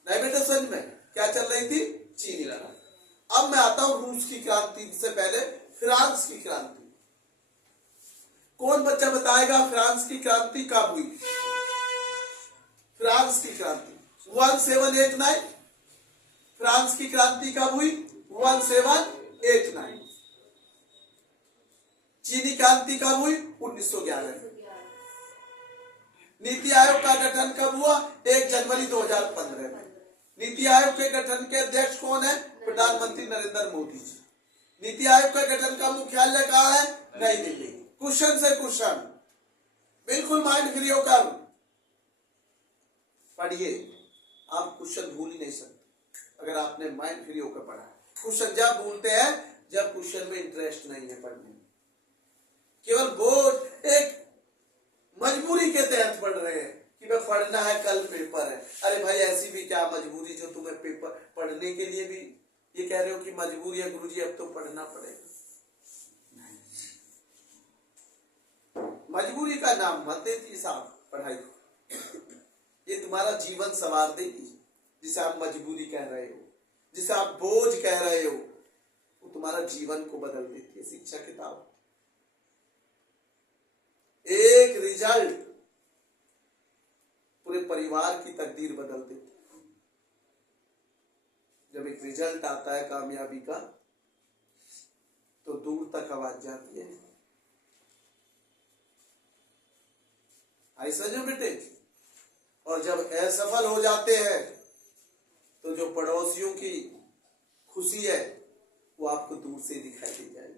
नहीं बेटा, समझ में क्या चल रही थी? चीनी क्रांति। अब मैं आता हूं रूस की क्रांति से पहले फ्रांस की क्रांति। कौन बच्चा बताएगा फ्रांस की क्रांति कब हुई? फ्रांस की क्रांति 1789। फ्रांस की क्रांति कब हुई? 1789। चीनी क्रांति कब हुई? 1911। नीति आयोग का गठन कब हुआ? 1 जनवरी 2015 में। नीति आयोग के गठन के अध्यक्ष कौन है? प्रधानमंत्री नरेंद्र मोदी जी। नीति आयोग के गठन का मुख्यालय कहाँ है? नई दिल्ली। क्वेश्चन से क्वेश्चन, बिल्कुल माइंड फ्री होकर पढ़िए। आप क्वेश्चन भूल ही नहीं सकते अगर आपने माइंड फ्री होकर पढ़ा। क्वेश्चन जब भूलते हैं जब क्वेश्चन में इंटरेस्ट नहीं है पढ़ने में, केवल बोर्ड एक मजबूरी के तहत पढ़ रहे हैं कि मैं पढ़ना है, कल पेपर है। अरे भाई, ऐसी भी क्या मजबूरी जो तुम्हें पेपर पढ़ने के लिए भी ये कह रहे हो कि मजबूरी है गुरुजी, अब तो पढ़ना पड़ेगा। मजबूरी का नाम मत देती साहब पढ़ाई को। ये तुम्हारा जीवन संवार देगी। जिसे आप मजबूरी कह रहे हो, जिसे आप बोझ कह रहे हो, वो तुम्हारा जीवन को बदल देती है शिक्षा किताब। एक रिजल्ट पूरे परिवार की तकदीर बदल देती है। जब एक रिजल्ट आता है कामयाबी का तो दूर तक आवाज जाती है, ऐसा जो बेटे। और जब असफल हो जाते हैं तो जो पड़ोसियों की खुशी है वो आपको दूर से दिखाई दे जाएगी।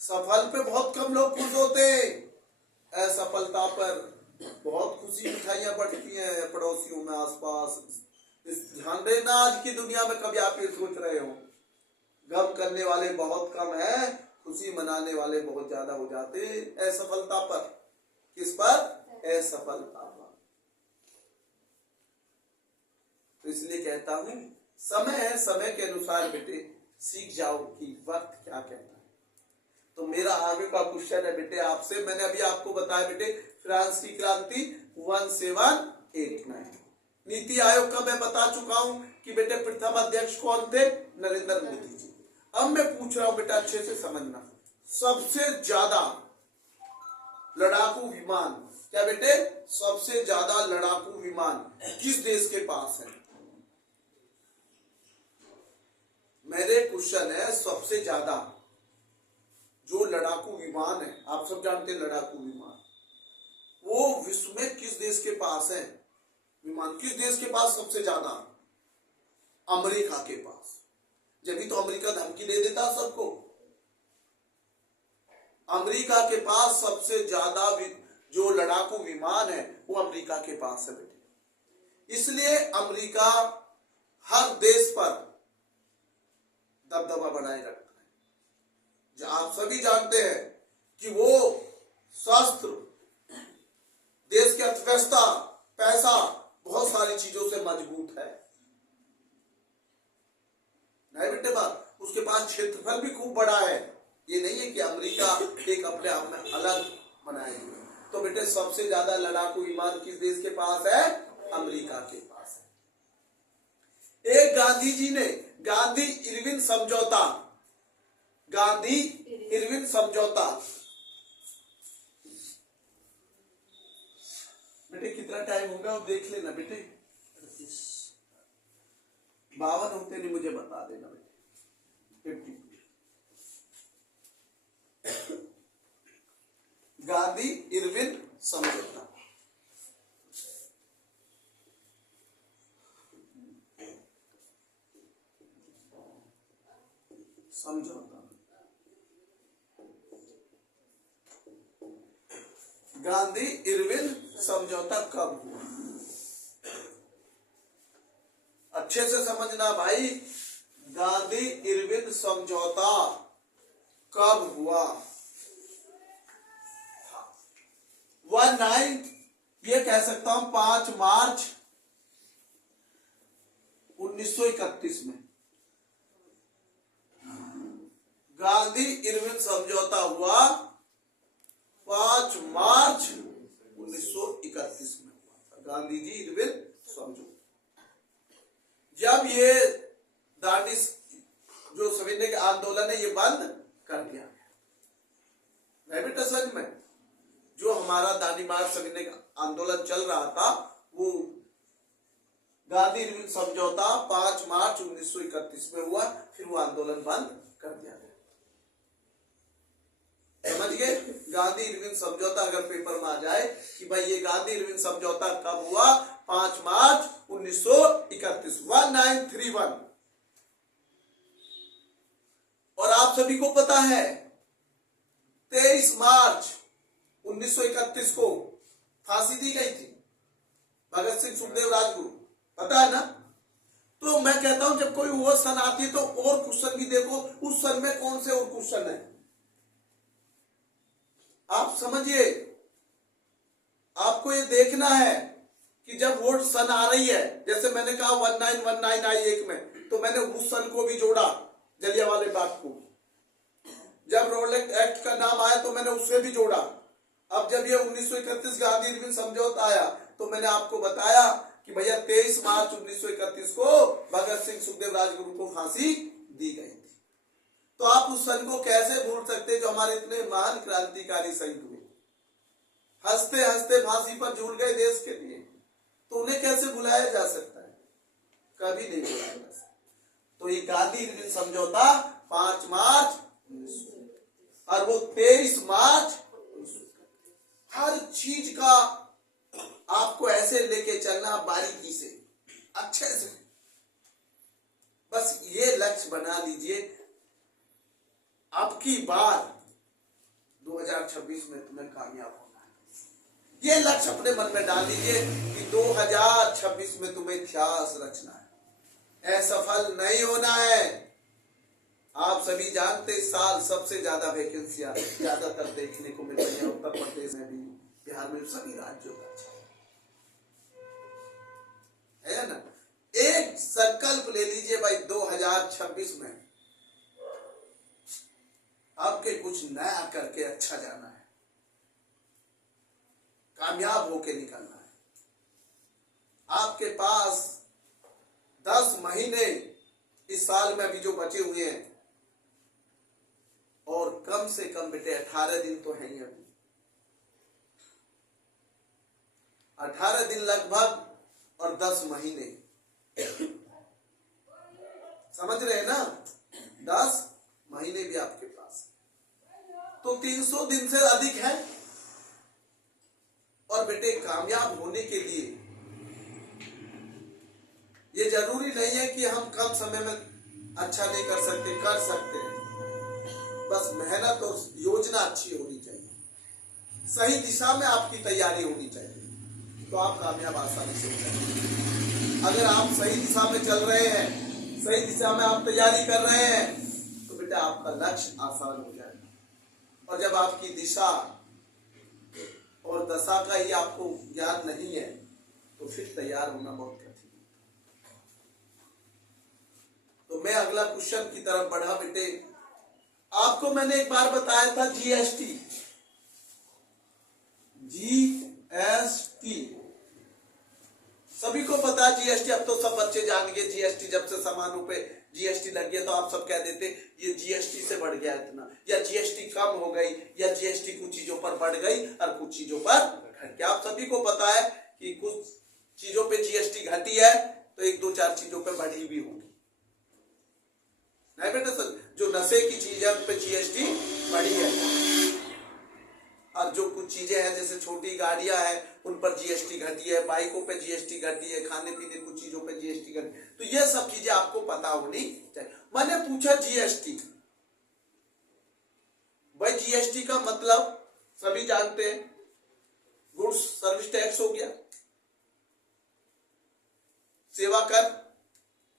सफल पे बहुत कम लोग खुश होते हैं, असफलता पर बहुत खुशी मिठाइयां बढ़ती हैं पड़ोसियों में आसपास। इस ध्यान देना, आज की दुनिया में कभी आप ये सोच रहे हो, गम करने वाले बहुत कम हैं, खुशी मनाने वाले बहुत ज्यादा हो जाते हैं असफलता पर। किस पर? असफलता पर। तो इसलिए कहता हूं, समय है, समय के अनुसार बेटे सीख जाओ कि वक्त क्या कहता है। तो मेरा आगे का क्वेश्चन है बेटे आपसे, मैंने अभी आपको बताया बेटे फ्रांस की क्रांति 1789। नीति आयोग का मैं बता चुका हूं कि बेटे प्रथम अध्यक्ष कौन थे? नरेंद्र मोदी जी। अब मैं पूछ रहा हूं बेटा, अच्छे से समझना, सबसे ज्यादा लड़ाकू विमान, क्या बेटे सबसे ज्यादा लड़ाकू विमान किस देश के पास है? मेरे क्वेश्चन है, सबसे ज्यादा जो लड़ाकू विमान है, आप सब जानते हैं लड़ाकू विमान, वो विश्व में किस देश के पास है? विमान किस देश के पास सबसे ज्यादा? अमेरिका के पास। जब तो अमेरिका धमकी दे देता सबको। अमेरिका के पास सबसे ज्यादा जो लड़ाकू विमान है वो अमेरिका के पास है बेटे। इसलिए अमेरिका हर देश पर दबदबा बनाए रखता है। जो आप सभी जानते हैं कि वो शस्त्र, देश की अर्थव्यवस्था, पैसा, बहुत सारी चीजों से मजबूत है। नहीं बेटे बात, उसके पास क्षेत्रफल भी खूब बड़ा है। ये नहीं है कि अमेरिका एक अपने आप में अलग बनाए हुए। तो बेटे सबसे ज्यादा लड़ाकू विमान किस देश के पास है? अमेरिका के पास है। एक गांधी जी ने गांधी इरविन समझौता, गांधी इरविन समझौता, बेटे कितना टाइम होगा वो देख लेना बेटे, 52 होते नहीं मुझे बता देना बेटे। 50 गांधी इरविन समझौता। समझौता गांधी इरविन समझौता कब हुआ? अच्छे से समझना भाई, गांधी इरविन समझौता कब हुआ? 19 ये कह सकता हूं 5 मार्च 1931 में गांधी इरविन समझौता हुआ। 5 मार्च 1931 में हुआ था गांधी जी इरविन समझौता। जब ये दांडी जो सविनय आंदोलन है ये बंद कर दिया गया। नहीं बेटा सच में जो हमारा दांडी मार्च सविनय आंदोलन चल रहा था वो गांधी इरविन समझौता 5 मार्च 1931 में हुआ, फिर वो आंदोलन बंद कर दिया गया। समझ गए? गांधी इरविन समझौता अगर पेपर में आ जाए कि भाई ये गांधी इरविन समझौता कब हुआ? 5 मार्च 1931, 1931। और आप सभी को पता है 23 मार्च 1931 को फांसी दी गई थी भगत सिंह, सुखदेव, राजगुरु, पता है ना? तो मैं कहता हूं जब कोई वो सन आती है तो और क्वेश्चन भी देखो उस सन में कौन से और क्वेश्चन है। आप समझिए, आपको ये देखना है कि जब वोट सन आ रही है, जैसे मैंने कहा 1919 आई एक में, तो मैंने उस सन को भी जोड़ा, जलियांवाला बाग को। जब रोलेट एक्ट का नाम आया तो मैंने उससे भी जोड़ा। अब जब ये 1931 गांधी इरविन समझौता आया तो मैंने आपको बताया कि भैया 23 मार्च 1931 को भगत सिंह, सुखदेव, राजगुरु को फांसी दी गई थी। तो आप उस सन को कैसे भूल सकते जो हमारे इतने महान क्रांतिकारी शहीद हुए, हंसते हंसते फांसी पर झूल गए देश के लिए, तो उन्हें कैसे भुलाया जा सकता है? कभी नहीं भुलाया जा सकता। तो ये गांधी इरविन समझौता 5 मार्च और वो 23 मार्च, हर चीज का आपको ऐसे लेके चलना बारीकी से, अच्छे से। बस ये लक्ष्य बना लीजिए, अब की बार 2026 में तुम्हें कामयाब होना है। ये लक्ष्य अपने मन में डाल लीजिए कि 2026 में तुम्हें इतिहास रचना है, असफल नहीं होना है। आप सभी जानते इस साल सबसे ज्यादा वैकेंसियां ज्यादातर देखने को मिल रही है, उत्तर प्रदेश में भी, बिहार में, सभी राज्यों का है ना। एक संकल्प ले लीजिए भाई, 2026 में आपके कुछ नया करके अच्छा जाना है, कामयाब होके निकलना है। आपके पास 10 महीने इस साल में अभी जो बचे हुए हैं, और कम से कम बेटे 18 दिन तो है ही अभी, 18 दिन लगभग और 10 महीने, समझ रहे हैं ना, 10 महीने भी आपके पास, तो 300 दिन से अधिक है। और बेटे कामयाब होने के लिए ये जरूरी नहीं है कि हम कम समय में अच्छा नहीं कर सकते, कर सकते हैं, बस मेहनत और योजना अच्छी होनी चाहिए, सही दिशा में आपकी तैयारी होनी चाहिए, तो आप कामयाब आसानी से हो जाएंगे। अगर आप सही दिशा में चल रहे हैं, सही दिशा में आप तैयारी कर रहे हैं, तो बेटा आपका लक्ष्य आसान हो जाएगा। और जब आपकी दिशा और दशा का ही आपको ज्ञान नहीं है, तो फिर तैयार होना बहुत कठिन है। तो मैं अगला क्वेश्चन की तरफ बढ़ा बेटे। आपको मैंने एक बार बताया था जीएसटी, जीएसटी सभी को पता है जीएसटी, अब तो सब बच्चे जान गए जीएसटी। जब से सामानों पे जीएसटी लग गया तो आप सब कह देते ये जीएसटी से बढ़ गया इतना, या जीएसटी कम हो गई, या जीएसटी कुछ चीजों पर बढ़ गई और कुछ चीजों पर घट गया। आप सभी को पता है कि कुछ चीजों पे जीएसटी घटी है तो 1-2-4 चीजों पे बढ़ी भी होगी, नहीं बेटा सर। जो नशे की चीज है उन पे जीएसटी बढ़ी है, और जो कुछ चीजें हैं जैसे छोटी गाड़ियां हैं उन पर जीएसटी घटी है, बाइकों पे जीएसटी घटी है, खाने पीने कुछ चीजों पे जीएसटी घटी, तो ये सब चीजें आपको पता होनी चाहिए। मैंने पूछा जीएसटी, भाई जीएसटी का मतलब सभी जानते हैं, गुड्स सर्विस टैक्स हो गया, सेवा कर,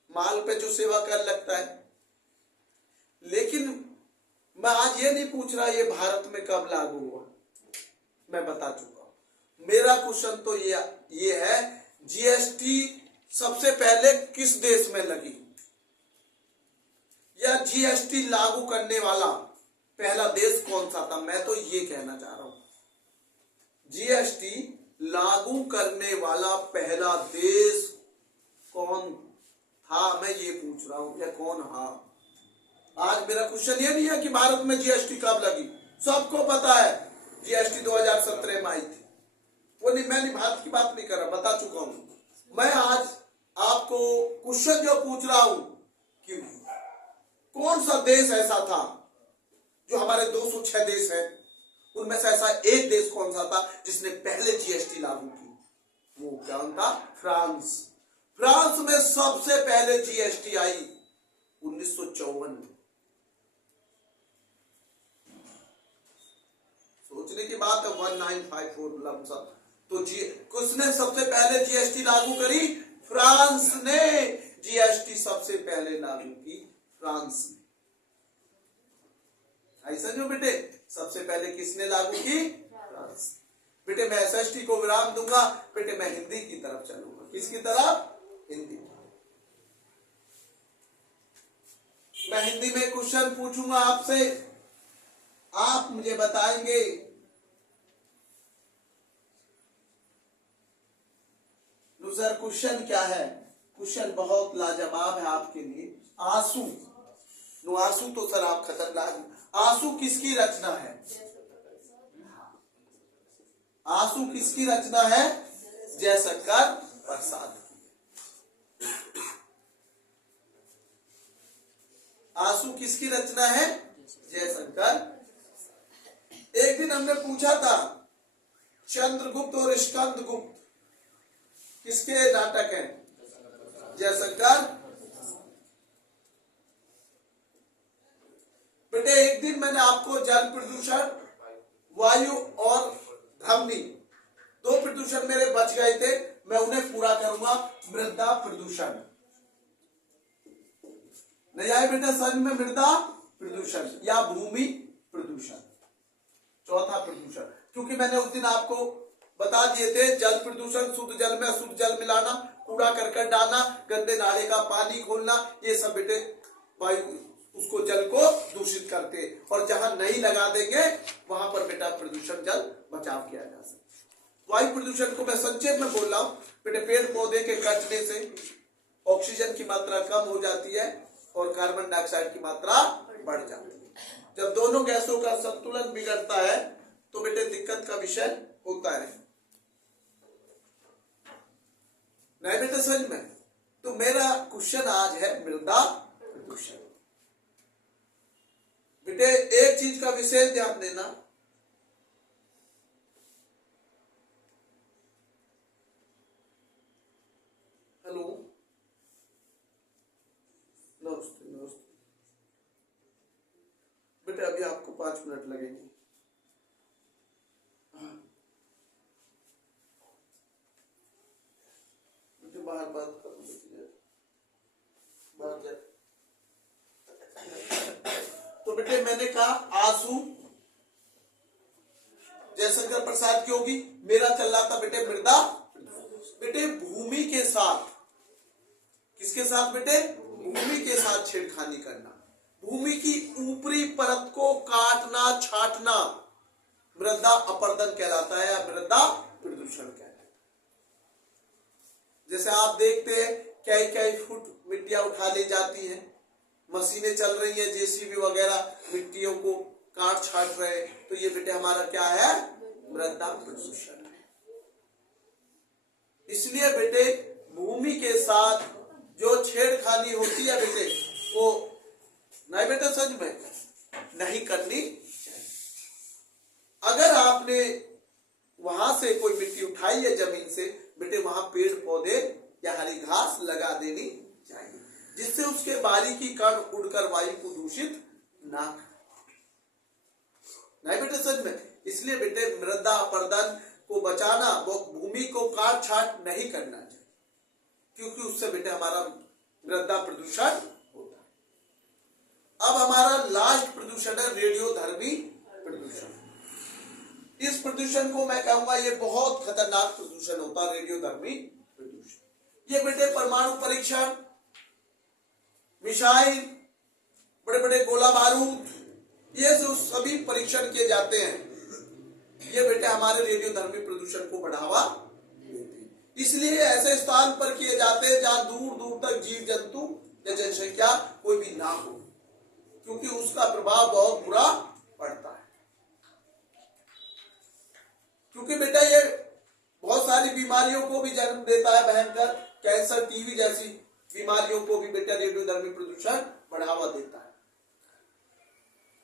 माल पे जो सेवा कर लगता है। लेकिन मैं आज ये नहीं पूछ रहा ये भारत में कब लागू हुआ, मैं बता चुका हूं। मेरा क्वेश्चन तो ये है जीएसटी सबसे पहले किस देश में लगी, या जीएसटी लागू करने वाला पहला देश कौन सा था। मैं तो ये कहना चाह रहा हूं जीएसटी लागू करने वाला पहला देश कौन था, मैं ये पूछ रहा हूं, या कौन हा। आज मेरा क्वेश्चन ये नहीं है कि भारत में जीएसटी कब लगी, सबको पता है जीएसटी 2017 में आई थी, वो नहीं, मैं भारत की बात नहीं कर रहा, बता चुका हूं। मैं आज आपको क्वेश्चन जो पूछ रहा हूं कि कौन सा देश ऐसा था, जो हमारे 206 देश हैं उनमें से ऐसा एक देश कौन सा था जिसने पहले जीएसटी लागू की, वो कौन था, फ्रांस। फ्रांस में सबसे पहले जीएसटी आई 1954 में। सोचने की बात है, 1954 लमसम। तो किसने सबसे पहले जीएसटी लागू करी, फ्रांस ने जीएसटी सबसे पहले लागू की, फ्रांस ने। ऐसा जो बेटे सबसे पहले किसने लागू की, फ्रांस। बेटे मैं एसएसटी को विराम दूंगा, बेटे मैं हिंदी की तरफ चलूंगा। किसकी तरफ, हिंदी। मैं हिंदी में क्वेश्चन पूछूंगा आपसे, आप मुझे बताएंगे सर क्वेश्चन क्या है। क्वेश्चन बहुत लाजवाब है आपके लिए। आंसू, नो आंसू तो सर आप खतरनाक। आंसू किसकी रचना है, आंसू किसकी रचना है, जयशंकर प्रसाद की। आंसू किसकी रचना है, जयशंकर। एक दिन हमने पूछा था चंद्रगुप्त और स्कंदगुप्त किसके नाटक हैं, जयशंकर। बेटे एक दिन मैंने आपको जल प्रदूषण, वायु और ध्वनि दो प्रदूषण मेरे बच गए थे, मैं उन्हें पूरा करूंगा। मृदा प्रदूषण नहीं आए बेटा समझ में, मृदा प्रदूषण या भूमि प्रदूषण। चौथा प्रदूषण, क्योंकि मैंने उस दिन आपको बता दिए थे, जल प्रदूषण, शुद्ध जल में अशुद्ध जल मिलाना, कूड़ा करकट डालना, गंदे नाले का पानी खोलना, ये सब बेटे वायु उसको जल को दूषित करते, और जहां नहीं लगा देंगे वहां पर बेटा प्रदूषण जल बचाव किया जा सकता। वायु प्रदूषण को मैं संक्षेप में बोल रहा हूं बेटे, पेड़ पौधे के कटने से ऑक्सीजन की मात्रा कम हो जाती है और कार्बन डाइऑक्साइड की मात्रा बढ़ जाती है। जब दोनों गैसों का संतुलन बिगड़ता है तो बेटे दिक्कत का विषय होता है। नहीं बेटे समझ में, तो मेरा क्वेश्चन आज है मृदा प्रदूषण। बेटे एक चीज का विशेष ध्यान देना, हेलो नमस्ते नमस्ते बेटे, अभी आपको 5 मिनट लगेंगे। बेटे बाहर बात कर बाहर जाए। तो बेटे मैंने कहा आंसू जयशंकर प्रसाद की होगी, मेरा चल रहा था बेटे मृदा। बेटे भूमि के साथ, किसके साथ बेटे, भूमि के साथ छेड़खानी करना, भूमि की ऊपरी परत को काटना छाटना मृदा अपरदन कहलाता है या मृदा प्रदूषण कहलाता है। जैसे आप देखते हैं कई कई फुट मिट्टियां उठा ली जाती हैं, मशीनें चल रही हैं, जेसीबी वगैरह मिट्टियों को काट छाट रहे हैं, तो ये बेटे हमारा क्या है, मृदा प्रदूषण है। इसलिए बेटे भूमि के साथ जो छेड़खानी होती है बेटे, वो नहीं बेटे सच में नहीं करनी चाहिए। अगर आपने वहां से कोई मिट्टी उठाई है जमीन से बेटे, वहां पेड़ पौधे या हरी घास लगा देनी चाहिए, जिससे उसके बारीकी कण उड़कर वायु को दूषित ना करे। नहीं बेटे सच में, इसलिए बेटे मृदा अपरदन को बचाना, वो भूमि को काट छाट नहीं करना चाहिए, क्योंकि उससे बेटे हमारा मृदा प्रदूषण होता है। अब हमारा लास्ट प्रदूषण है रेडियोधर्मी प्रदूषण। इस प्रदूषण को मैं कहूंगा ये बहुत खतरनाक प्रदूषण होता है, रेडियोधर्मी प्रदूषण। ये बेटे परमाणु परीक्षण, मिसाइल, बड़े बड़े गोला बारूद, ये जो सभी परीक्षण किए जाते हैं, ये बेटे हमारे रेडियोधर्मी प्रदूषण को बढ़ावा देते हैं। इसलिए ऐसे स्थान पर किए जाते हैं जहां दूर दूर तक जीव जंतु या जनसंख्या कोई भी ना हो, क्योंकि उसका प्रभाव बहुत बुरा पड़ता है। क्योंकि बेटा ये बहुत सारी बीमारियों को भी जन्म देता है, भयंकर कैंसर, टीबी जैसी बीमारियों को भी बेटा रेडियोधर्मी प्रदूषण बढ़ावा देता है।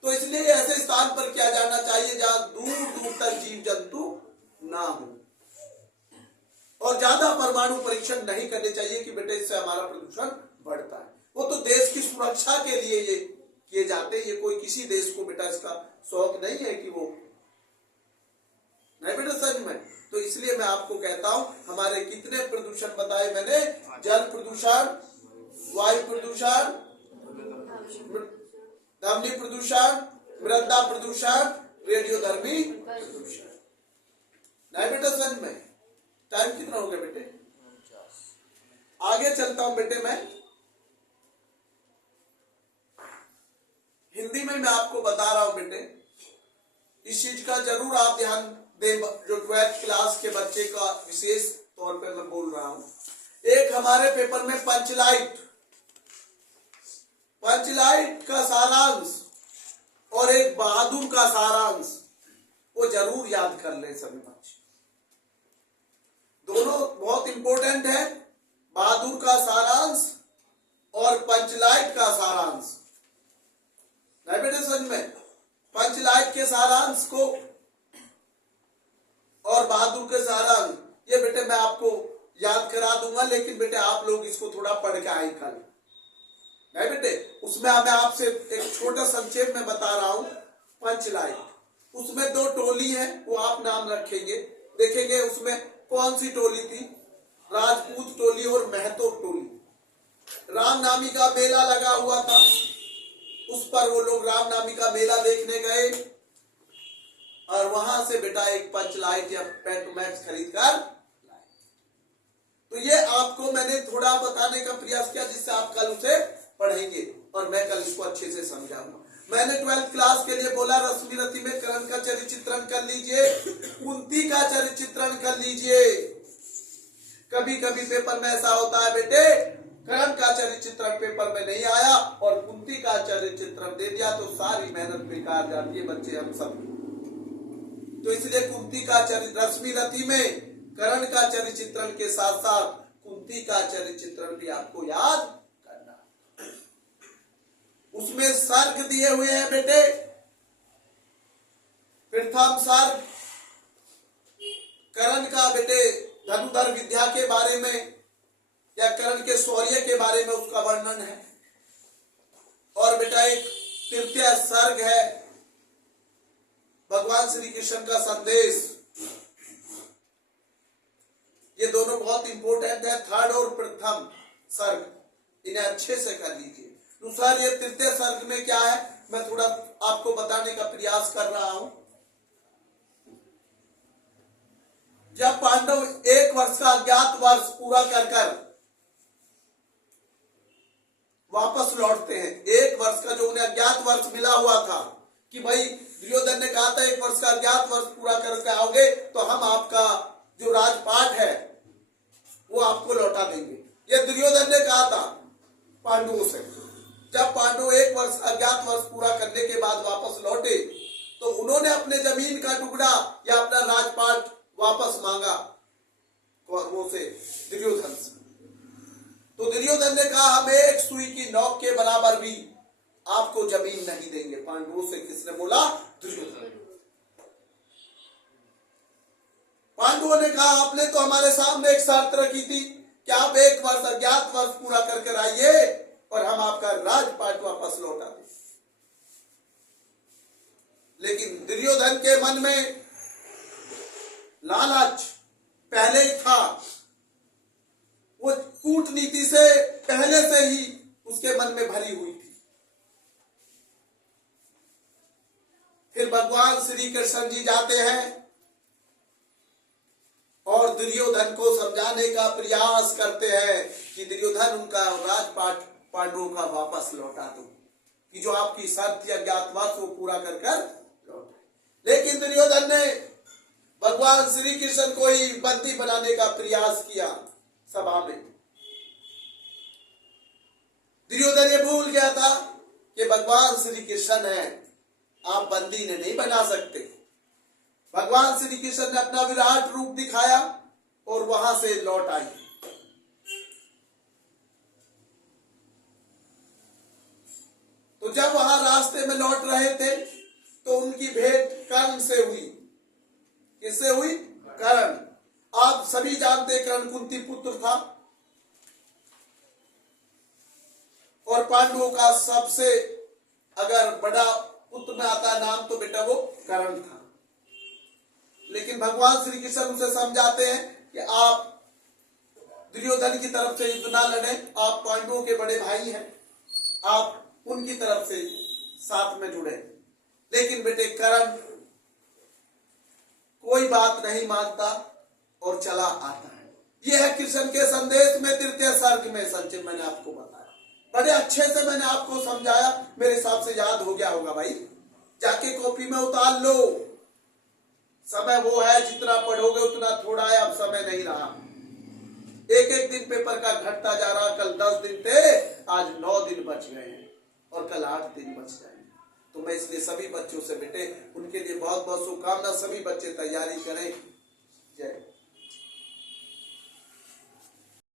तो इसलिए ऐसे स्थान पर किया जाना चाहिए जहां दूर दूर तक जीव जंतु ना हो, और ज्यादा परमाणु परीक्षण नहीं करने चाहिए कि बेटे इससे हमारा प्रदूषण बढ़ता है। वो तो देश की सुरक्षा के लिए ये किए जाते हैं, ये कोई किसी देश को बेटा इसका शौक नहीं है कि वो नहीं बेटा सच में। तो इसलिए मैं आपको कहता हूं, हमारे कितने प्रदूषण बताए मैंने, जल प्रदूषण, वायु प्रदूषण, ध्वनि प्रदूषण, मृदा प्रदूषण, रेडियोधर्मी प्रदूषण। नहीं बेटा सच में। टाइम कितना हो गया बेटे, आगे चलता हूं बेटे। मैं हिंदी में मैं आपको बता रहा हूं बेटे, इस चीज का जरूर आप ध्यान दें, जो 12th क्लास के बच्चे का विशेष तौर पे मैं बोल रहा हूं। एक हमारे पेपर में पंचलाइट का सारांश और एक बहादुर का सारांश, वो जरूर याद कर लें सभी बच्चे। दोनों बहुत इंपॉर्टेंट है, बहादुर का सारांश और पंचलाइट का सारांश। नहीं बेटे समझ में, पंचलाइट के सारांश को और बहादुर के सारांश ये बेटे मैं आपको याद करा दूंगा, लेकिन बेटे आप लोग इसको थोड़ा पढ़ के आए कल। नहीं बेटे, उसमें मैं आपसे एक छोटा संक्षेप में बता रहा हूं। पंचलाइट, उसमें 2 टोली है, वो आप नाम रखेंगे। देखेंगे उसमें कौन सी टोली थी, राजपूत टोली और महतो टोली। रामनवमी का मेला लगा हुआ था, उस पर वो लोग रामनवमी का मेला देखने गए और वहां से बेटा एक पंच लाइट या पेंटोमैक्स खरीद कर लाए। तो ये आपको मैंने थोड़ा बताने का प्रयास किया जिससे आप कल उसे पढ़ेंगे और मैं कल इसको अच्छे से समझाऊंगा। मैंने 12th क्लास के लिए बोला रश्मि रथी में कर्ण का चरित्र चित्रण कर लीजिए, कुंती का चरित्र चित्रण कर लीजिए। कभी कभी पेपर में ऐसा होता है बेटे, कर्ण का चरित्र चित्रण पेपर में नहीं आया और कुंती का चरित्र चित्रण दे दिया तो सारी मेहनत बेकार जाती है बच्चे हम सब। तो इसलिए कुंती का चरित्र, रश्मि रथी में कर्ण का चरित्र चित्रण के साथ साथ कुंती का चरित्र चित्रण भी आपको याद करना। उसमें सर्ग दिए हुए हैं बेटे, प्रथम सर्ग कर्ण का बेटे धनुधर विद्या के बारे में या कर्ण के शौर्य के बारे में उसका वर्णन है। और बेटा एक तृतीय सर्ग है भगवान श्री कृष्ण का संदेश। ये दोनों बहुत इंपॉर्टेंट है, थर्ड और प्रथम सर्ग, इन्हें अच्छे से कर लीजिए। दूसरा ये तृतीय सर्ग में क्या है मैं थोड़ा आपको बताने का प्रयास कर रहा हूं। जब पांडव 1 वर्ष का अज्ञातवास पूरा कर वापस लौटते हैं, 1 वर्ष का जो उन्हें अज्ञातवास मिला हुआ था कि भाई दुर्योधन ने कहा था 1 वर्ष का अज्ञातवास पूरा करके आओगे तो हम आपका जो राजपाट है वो आपको लौटा देंगे। ये दुर्योधन ने कहा था पांडवों से। जब पांडव 1 वर्ष अज्ञातवास पूरा करने के बाद वापस लौटे तो उन्होंने अपने जमीन का टुकड़ा या अपना राजपाट वापस मांगा कौरवों से, दुर्योधन से। तो दुर्योधन ने कहा हम एक सुई की नोक के बराबर भी आपको जमीन नहीं देंगे। पांडवों से किसने बोला? दुर्योधन। पांडवों ने कहा आपने तो हमारे सामने एक शर्त रखी थी कि आप 1 वर्ष अज्ञातवास पूरा कर आइए और हम आपका राजपाट वापस लौटा दें। लेकिन दुर्योधन के मन में लालच पहले ही था, वो कूटनीति से पहले से ही उसके मन में भरी हुई थी। फिर भगवान श्री कृष्ण जी जाते हैं और दुर्योधन को समझाने का प्रयास करते हैं कि दुर्योधन उनका राजपाट पांडवों का वापस लौटा दो, कि जो आपकी शर्त थी अज्ञातवास वो पूरा कर लौटे। लेकिन दुर्योधन ने भगवान श्री कृष्ण को ही बंदी बनाने का प्रयास किया सभा में। दुर्योधन ये भूल गया था कि भगवान श्री कृष्ण है, आप बंदी ने नहीं बना सकते। भगवान श्री कृष्ण ने अपना विराट रूप दिखाया और वहां से लौट आई। तो जब वहां रास्ते में लौट रहे थे तो उनकी भेंट कर्ण से हुई। किससे हुई? कर्ण। आप सभी जानते कर्ण कुंती पुत्र था और पांडवों का सबसे अगर बड़ा पुत्र में आता नाम तो बेटा वो कर्ण था। लेकिन भगवान श्री कृष्ण उसे समझाते हैं कि आप दुर्योधन की तरफ से युद्ध ना लड़े, आप पांडवों के बड़े भाई हैं, आप उनकी तरफ से साथ में जुड़े। लेकिन बेटे कर्ण कोई बात नहीं मानता और चला आता है। यह है कृष्ण के संदेश में तृतीय सर्ग में संचित मैंने आपको बताया। बड़े अच्छे से मैंने आपको समझाया, मेरे हिसाब से याद हो गया होगा भाई। जाके कॉपी में उतार लो, समय वो है जितना पढ़ोगे उतना थोड़ा है, अब समय नहीं रहा। एक एक दिन पेपर का घटता जा रहा। कल 10 दिन थे, आज 9 दिन बच गए हैं और कल 8 दिन बच जाएंगे। तो मैं इसलिए सभी बच्चों से बेटे उनके लिए बहुत बहुत शुभकामना। सभी बच्चे तैयारी करें। जय